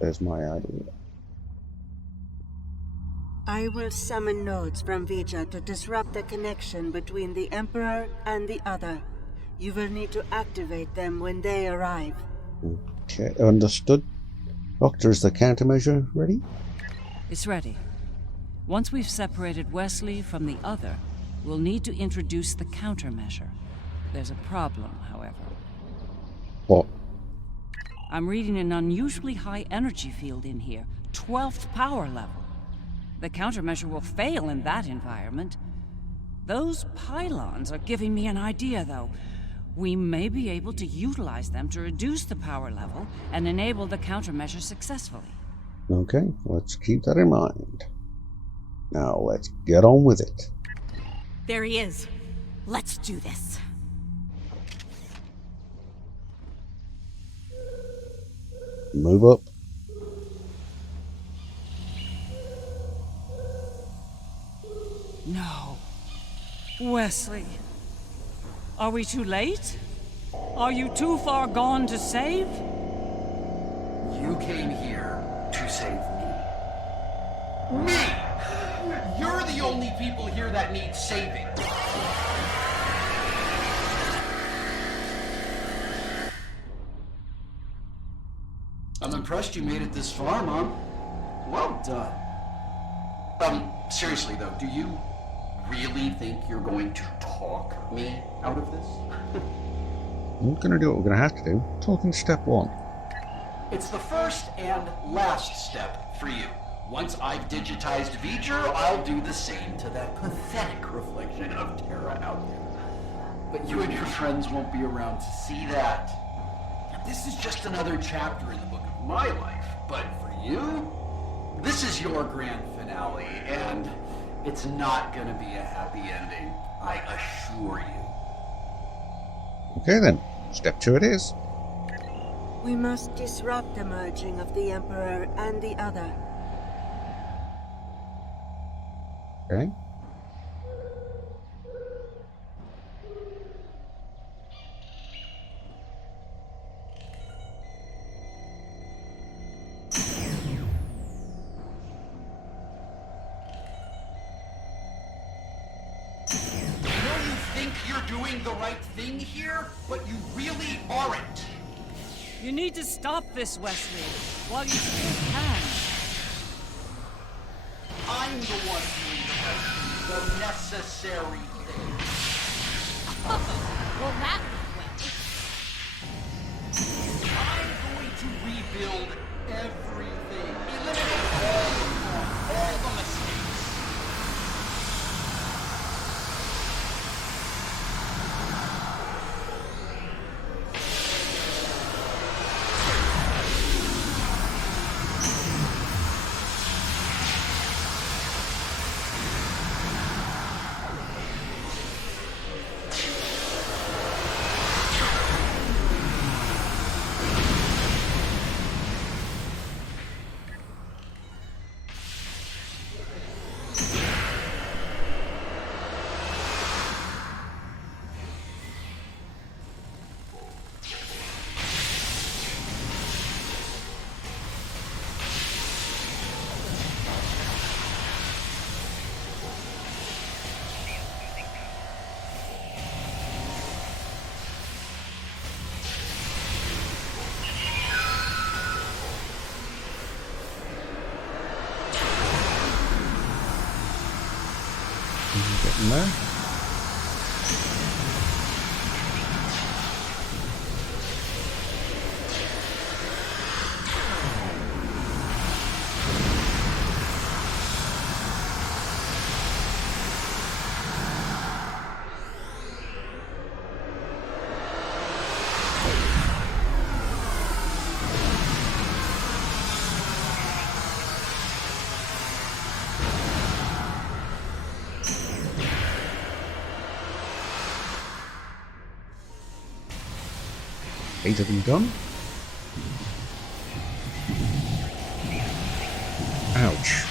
There's my idea. I will summon nodes from Vija to disrupt the connection between the Emperor and the other. You will need to activate them when they arrive. Okay, understood. Doctor, is the countermeasure ready? It's ready. Once we've separated Wesley from the other, we'll need to introduce the countermeasure. There's a problem, however. What? I'm reading an unusually high energy field in here. 12th power level. The countermeasure will fail in that environment. Those pylons are giving me an idea, though. We may be able to utilize them to reduce the power level and enable the countermeasure successfully. Okay, let's keep that in mind. Now let's get on with it. There he is. Let's do this. Move up. No. Wesley. Are we too late? Are you too far gone to save? You came here to save me. Me! You're the only people here that need saving. I'm impressed you made it this far, Mom. Well done. Seriously though, do you really think you're going to talk me out of this? We're going to do what we're going to have to do. Talking step one. It's the first and last step for you. Once I've digitized V'ger, I'll do the same to that pathetic reflection of Terra out there. But you and your friends won't be around to see that. This is just another chapter in the book of my life, but for you, this is your grand finale, and it's not gonna be a happy ending, I assure you. Okay then, step two it is. We must disrupt the merging of the Emperor and the Other. Okay. Doing the right thing here, but you really aren't. You need to stop this, Wesley, while you still can. I'm the one doing the right thing, the necessary thing. Well, that went well. I'm going to rebuild everything. Eliminate all the mistakes. Getting there. Eight of them done. Ouch.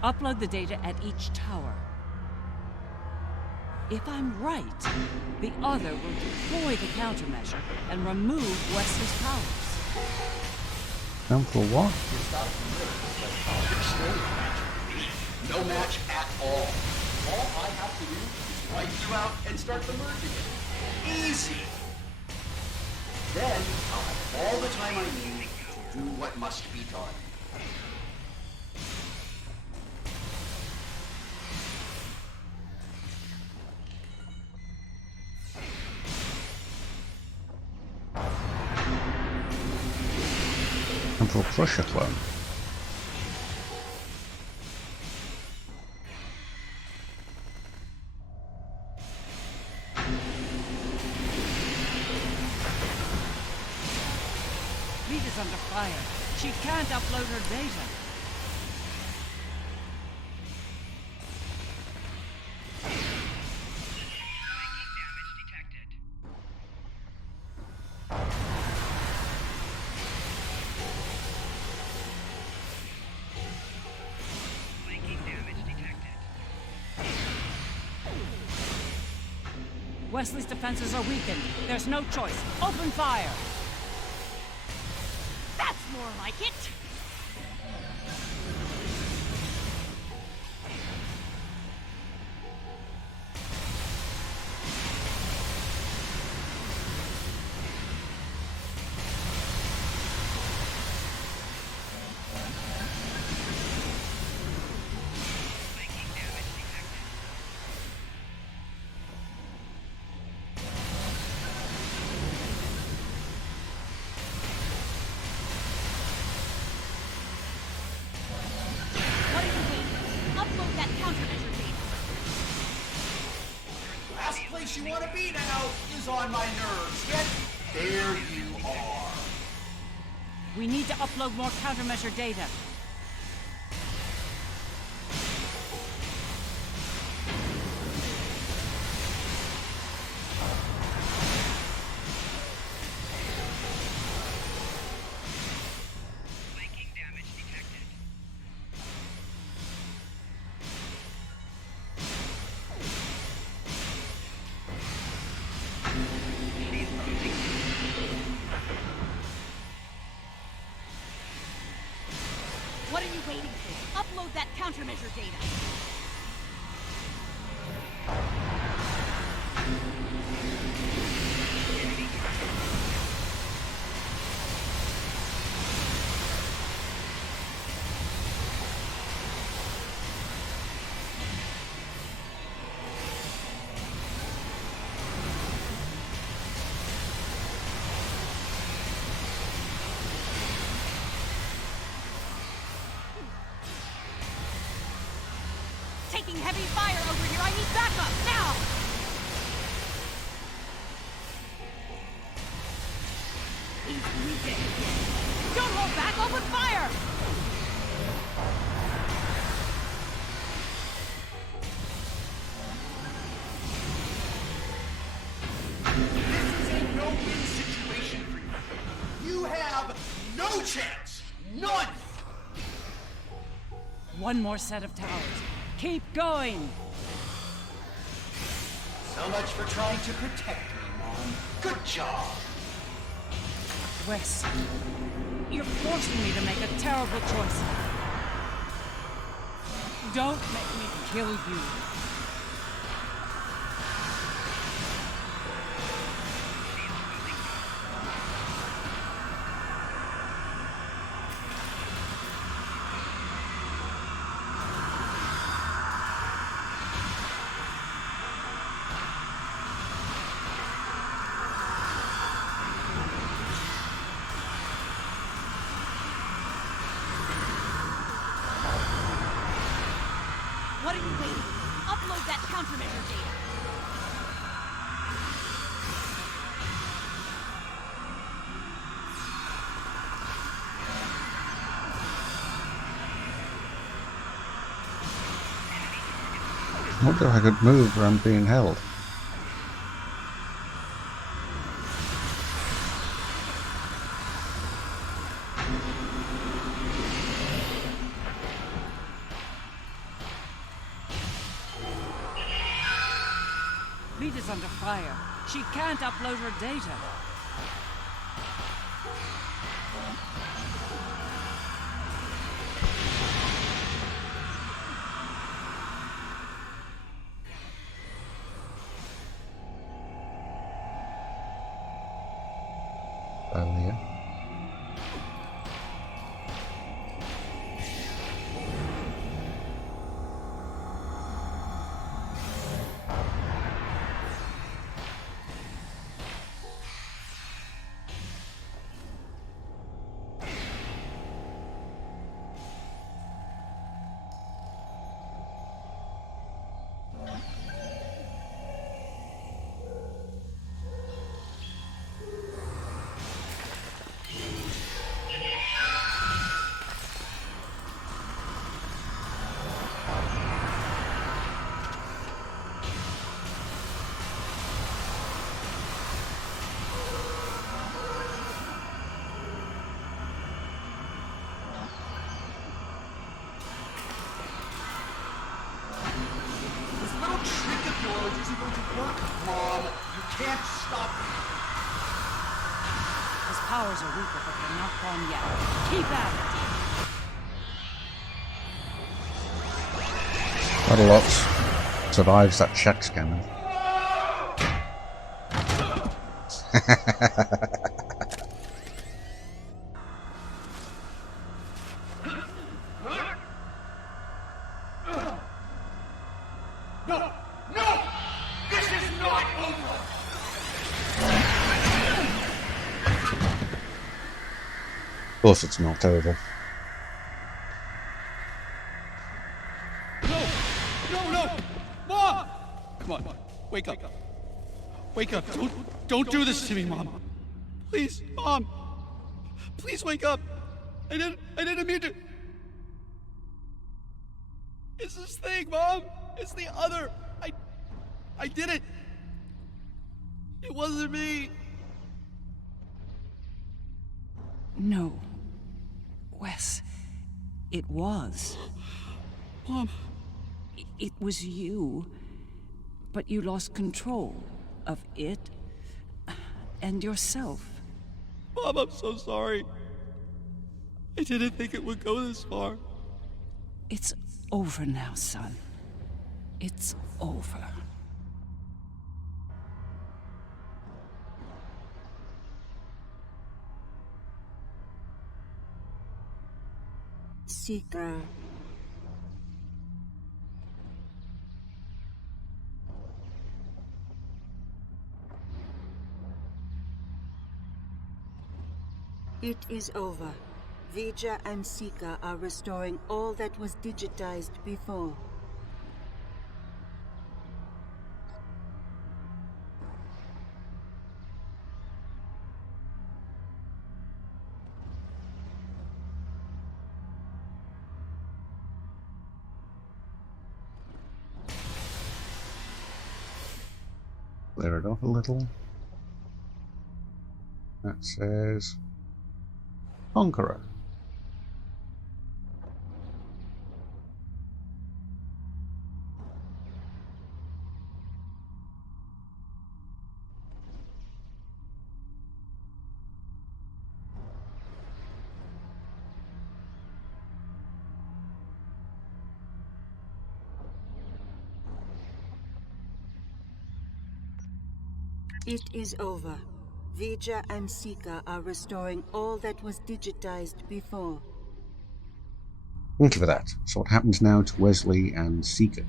Upload the data at each tower. If I'm right, the Other will deploy the countermeasure and remove Wesley's powers. And for what? No match at all. All I have to do is wipe you out and start the merging. Easy. Then I'll have all the time I need to do what must be done. And for Prussia clone. Rita's under fire. She can't upload her data. Wesley's defenses are weakened. There's no choice. Open fire! That's more like it! You want to be now is on my nerves, yet there you are. We need to upload more countermeasure data. What are you waiting for? Upload that countermeasure data. Taking heavy fire over here. I need backup now. Don't hold back. Open fire. This is a no-win situation for you. You have no chance. None. One more set of towers. Keep going! So much for trying to protect me, Mom. Good job. Wes, you're forcing me to make a terrible choice. Don't make me kill you. What are you waiting for? Upload that countermeasure data. I wonder if I could move where I'm being held. Rita's under fire. She can't upload her data. Earlier. can't stop me. His powers are weaker, but they're not gone yet. Keep at it. Battlelot survives that shack scanner. No! No! This is not over! Of course it's not over. No! Mom! Come on, wake up. Wake up. Don't do this to me, Mom. Please, Mom. Please wake up. I didn't mean to. It's this thing, Mom. It's the other. I did it. It wasn't me. No. Wes, it was. Mom. It was you. But you lost control of it and yourself. Mom, I'm so sorry. I didn't think it would go this far. It's over now, son. It's over. Seeker. It is over. Vija and Sika are restoring all that was digitized before. Clear it off a little. That says Conqueror. It is over. Vija and Sika are restoring all that was digitized before. Thank you for that. So what happens now to Wesley and Sika?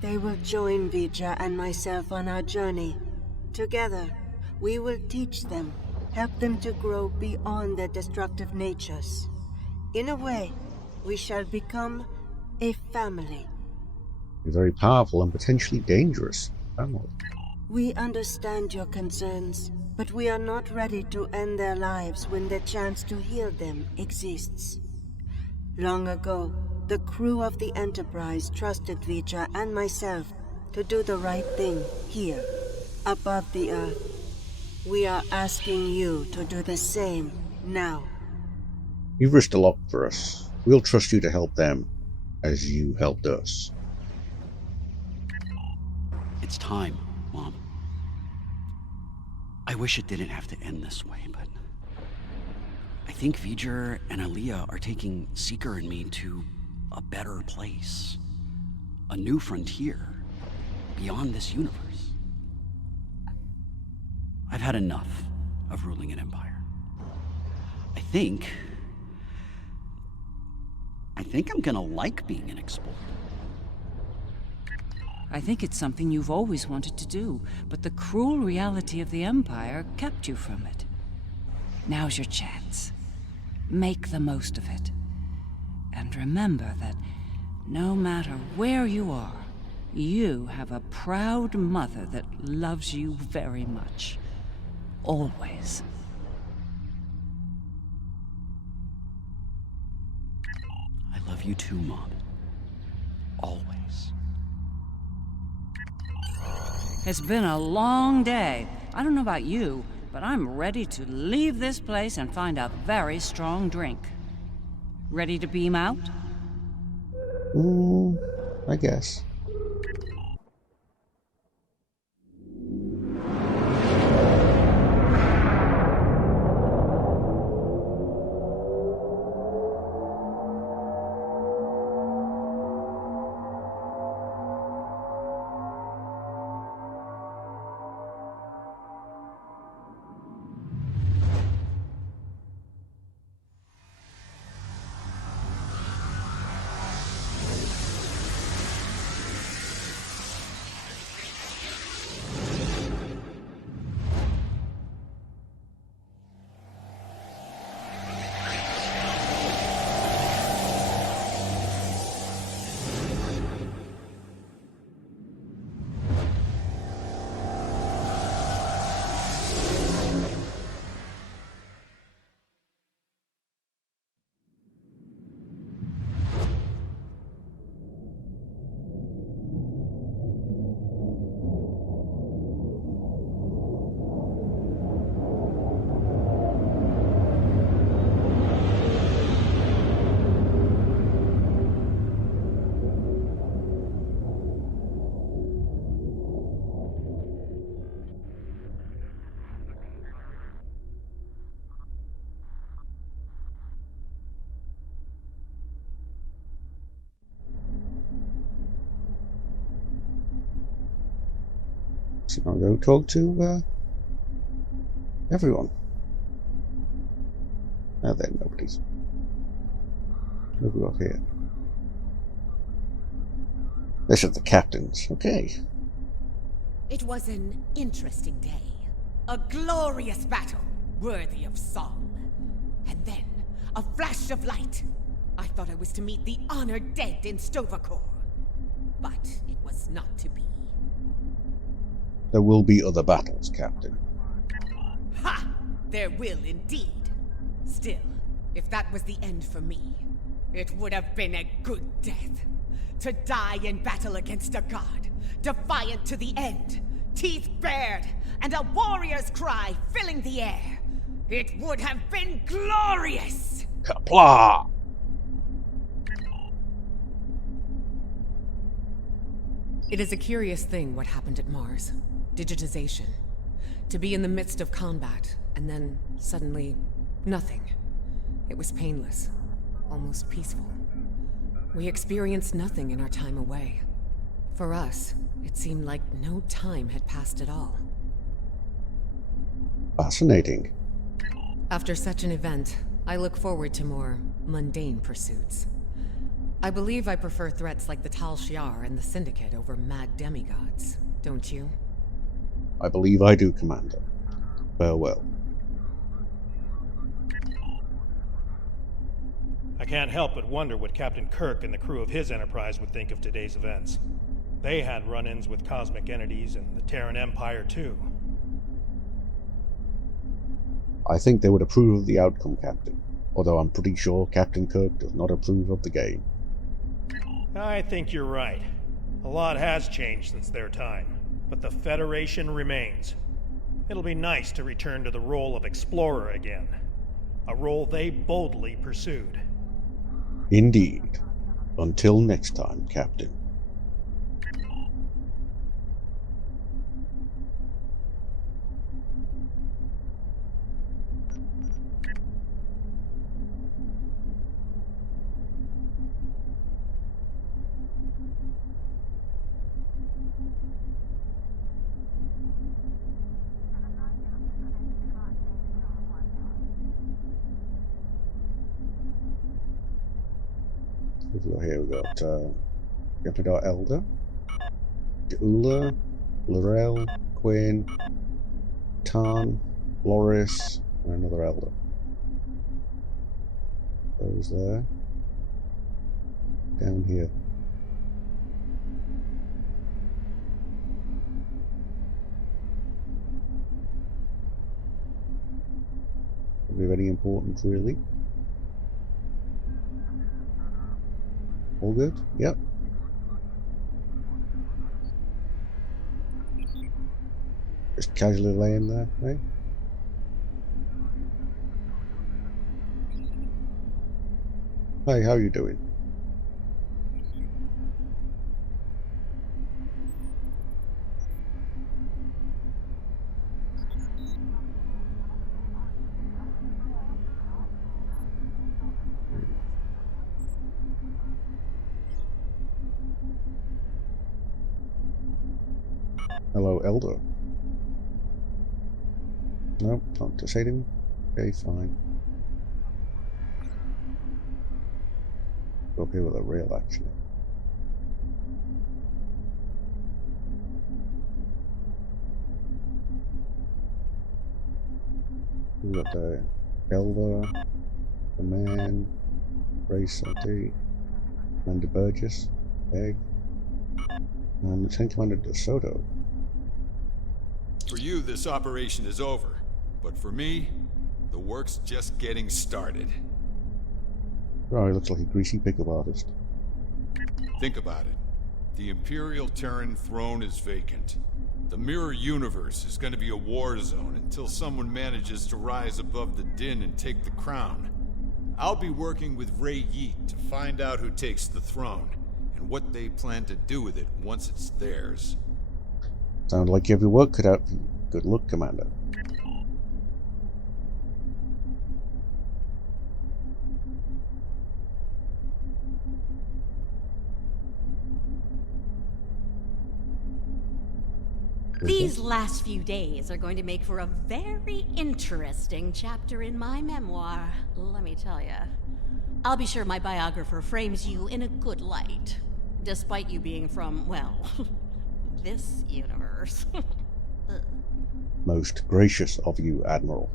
They will join Vija and myself on our journey. Together, we will teach them, help them to grow beyond their destructive natures. In a way, we shall become a family. A very powerful and potentially dangerous family. We understand your concerns, but we are not ready to end their lives when the chance to heal them exists. Long ago, the crew of the Enterprise trusted Vija and myself to do the right thing here, above the Earth. We are asking you to do the same now. You've risked a lot for us. We'll trust you to help them, as you helped us. It's time, Mom. I wish it didn't have to end this way, but I think V'ger and Aliyah are taking Seeker and me to a better place. A new frontier, beyond this universe. I've had enough of ruling an empire. I think I'm gonna like being an explorer. I think it's something you've always wanted to do, but the cruel reality of the Empire kept you from it. Now's your chance. Make the most of it. And remember that no matter where you are, you have a proud mother that loves you very much. Always. I love you too, Mom. Always. It's been a long day. I don't know about you, but I'm ready to leave this place and find a very strong drink. Ready to beam out? I guess. I'll go talk to everyone. Oh, there, nobody's. What have we got here? This is the captains. Okay. It was an interesting day. A glorious battle, worthy of song. And then, a flash of light. I thought I was to meet the honored dead in Tovakor. But it was not to be. There will be other battles, Captain. Ha! There will indeed. Still, if that was the end for me, it would have been a good death. To die in battle against a god, defiant to the end, teeth bared, and a warrior's cry filling the air. It would have been glorious! Kapla! It is a curious thing what happened at Mars. Digitization. To be in the midst of combat, and then suddenly, nothing. It was painless, almost peaceful. We experienced nothing in our time away. For us, it seemed like no time had passed at all. Fascinating. After such an event, I look forward to more mundane pursuits. I believe I prefer threats like the Tal Shiar and the Syndicate over mad demigods, don't you? I believe I do, Commander. Farewell. I can't help but wonder what Captain Kirk and the crew of his Enterprise would think of today's events. They had run-ins with cosmic entities and the Terran Empire, too. I think they would approve of the outcome, Captain. Although I'm pretty sure Captain Kirk does not approve of the game. I think you're right. A lot has changed since their time, but the Federation remains. It'll be nice to return to the role of explorer again. A role they boldly pursued. Indeed. Until next time, Captain. Here we've got Emperor Elder, Ula, Lorel, Quinn, Tarn, Loris, and another Elder. Those there. Down here. Would be very important, really. All good? Yep. Just casually laying there, eh? Hey, how you doing? Hello, Elder. No, not to say anything. Okay, fine. Go up here with a real action. We've got the Elder, the Man, Grace LT, Commander Burgess, Egg, and Lieutenant Commander DeSoto. For you, this operation is over. But for me, the work's just getting started. Oh, he looks like a greasy pickup artist. Think about it. The Imperial Terran throne is vacant. The Mirror Universe is going to be a war zone until someone manages to rise above the din and take the crown. I'll be working with Ray Yeet to find out who takes the throne, and what they plan to do with it once it's theirs. Sounds like you have your work cut out for you. Good luck, Commander. These last few days are going to make for a very interesting chapter in my memoir, let me tell you. I'll be sure my biographer frames you in a good light, despite you being from, well, this universe. Most gracious of you, Admiral.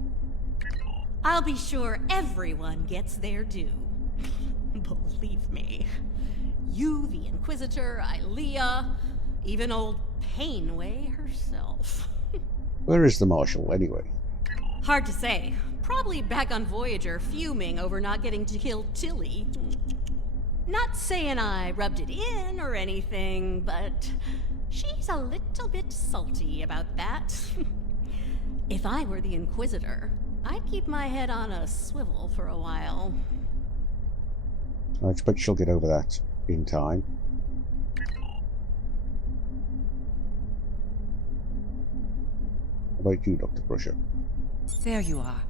I'll be sure everyone gets their due. Believe me. You, the Inquisitor, Ilea, even old Painway herself. Where is the Marshal, anyway? Hard to say. Probably back on Voyager, fuming over not getting to kill Tilly. Not saying I rubbed it in or anything, but she's a little bit salty about that. If I were the Inquisitor, I'd keep my head on a swivel for a while. I expect she'll get over that in time. How about you, Dr. Crusher? There you are.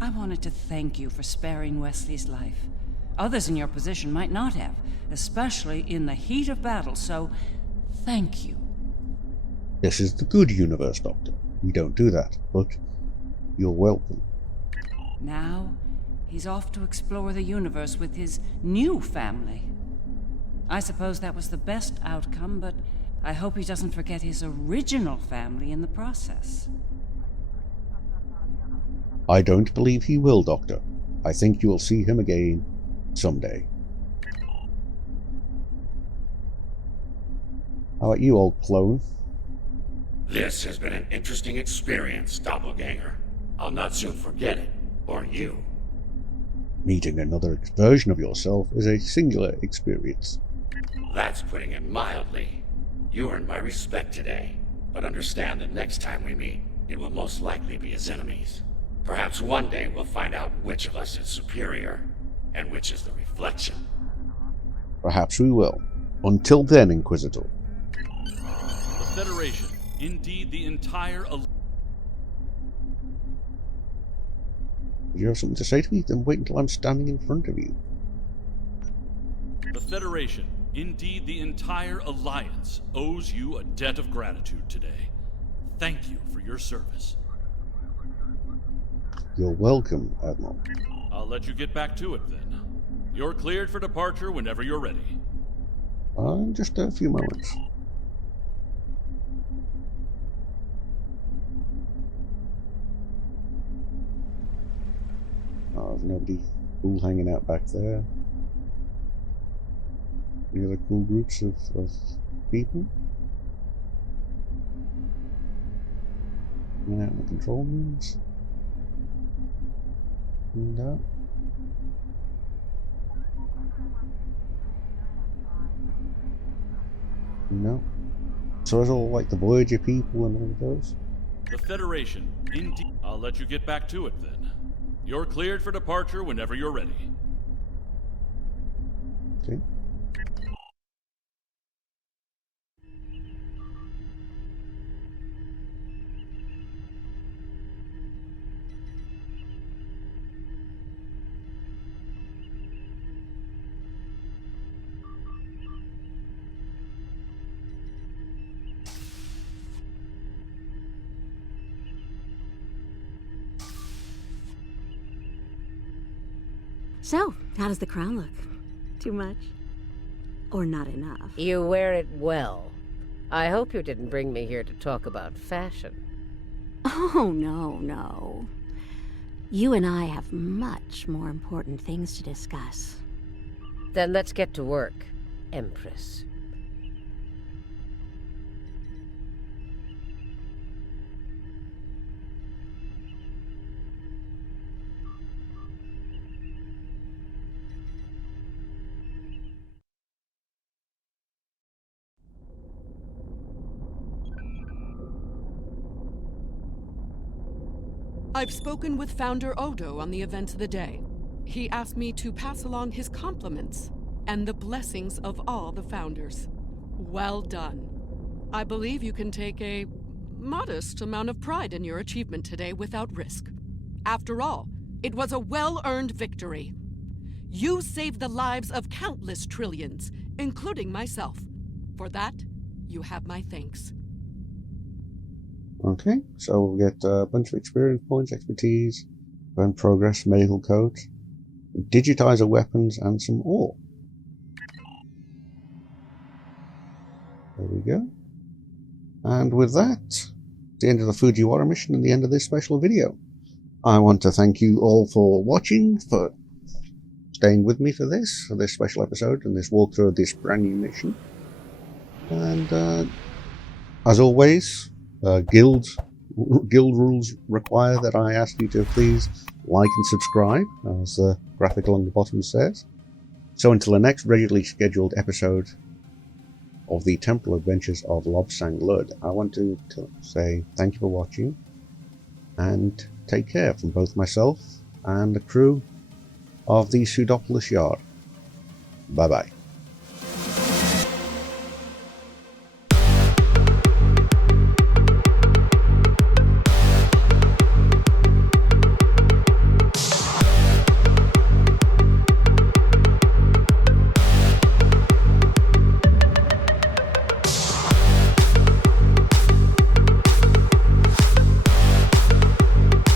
I wanted to thank you for sparing Wesley's life. Others in your position might not have, especially in the heat of battle, so thank you. This is the good universe, Doctor. We don't do that, but you're welcome. Now, he's off to explore the universe with his new family. I suppose that was the best outcome, but I hope he doesn't forget his original family in the process. I don't believe he will, Doctor. I think you will see him again someday. How about you, old clone? This has been an interesting experience, Doppelganger. I'll not soon forget it, or you. Meeting another version of yourself is a singular experience. That's putting it mildly. You earned my respect today, but understand that next time we meet, it will most likely be as enemies. Perhaps one day we'll find out which of us is superior, and which is the reflection. Perhaps we will. Until then, Inquisitor. The Federation, indeed the entire... Do you have something to say to me? Then wait until I'm standing in front of you. The Federation, indeed the entire Alliance, owes you a debt of gratitude today. Thank you for your service. You're welcome, Admiral. I'll let you get back to it then. You're cleared for departure whenever you're ready. Just a few moments. There's nobody cool hanging out back there. Any other cool groups of people? Hanging out in the control rooms? No. No. So it's all like the Voyager people and all those? The Federation, indeed. I'll let you get back to it then. You're cleared for departure whenever you're ready. Okay. So, how does the crown look? Too much? Or not enough? You wear it well. I hope you didn't bring me here to talk about fashion. Oh, no. You and I have much more important things to discuss. Then let's get to work, Empress. I've spoken with Founder Odo on the events of the day. He asked me to pass along his compliments and the blessings of all the Founders. Well done. I believe you can take a modest amount of pride in your achievement today without risk. After all, it was a well-earned victory. You saved the lives of countless trillions, including myself. For that, you have my thanks. Okay, so we'll get a bunch of experience points, expertise, burn progress, medical coat, digitizer weapons, and some ore. There we go. And with that, the end of the Fujiwhara mission and the end of this special video. I want to thank you all for watching, for staying with me for this special episode and this walkthrough of this brand new mission. And as always, guild rules require that I ask you to please like and subscribe, as the graphic along the bottom says. So until the next regularly scheduled episode of the Temporal Adventures of Lobsang Lud, I want to say thank you for watching, and take care from both myself and the crew of the Pseudopolis Yard. Bye bye.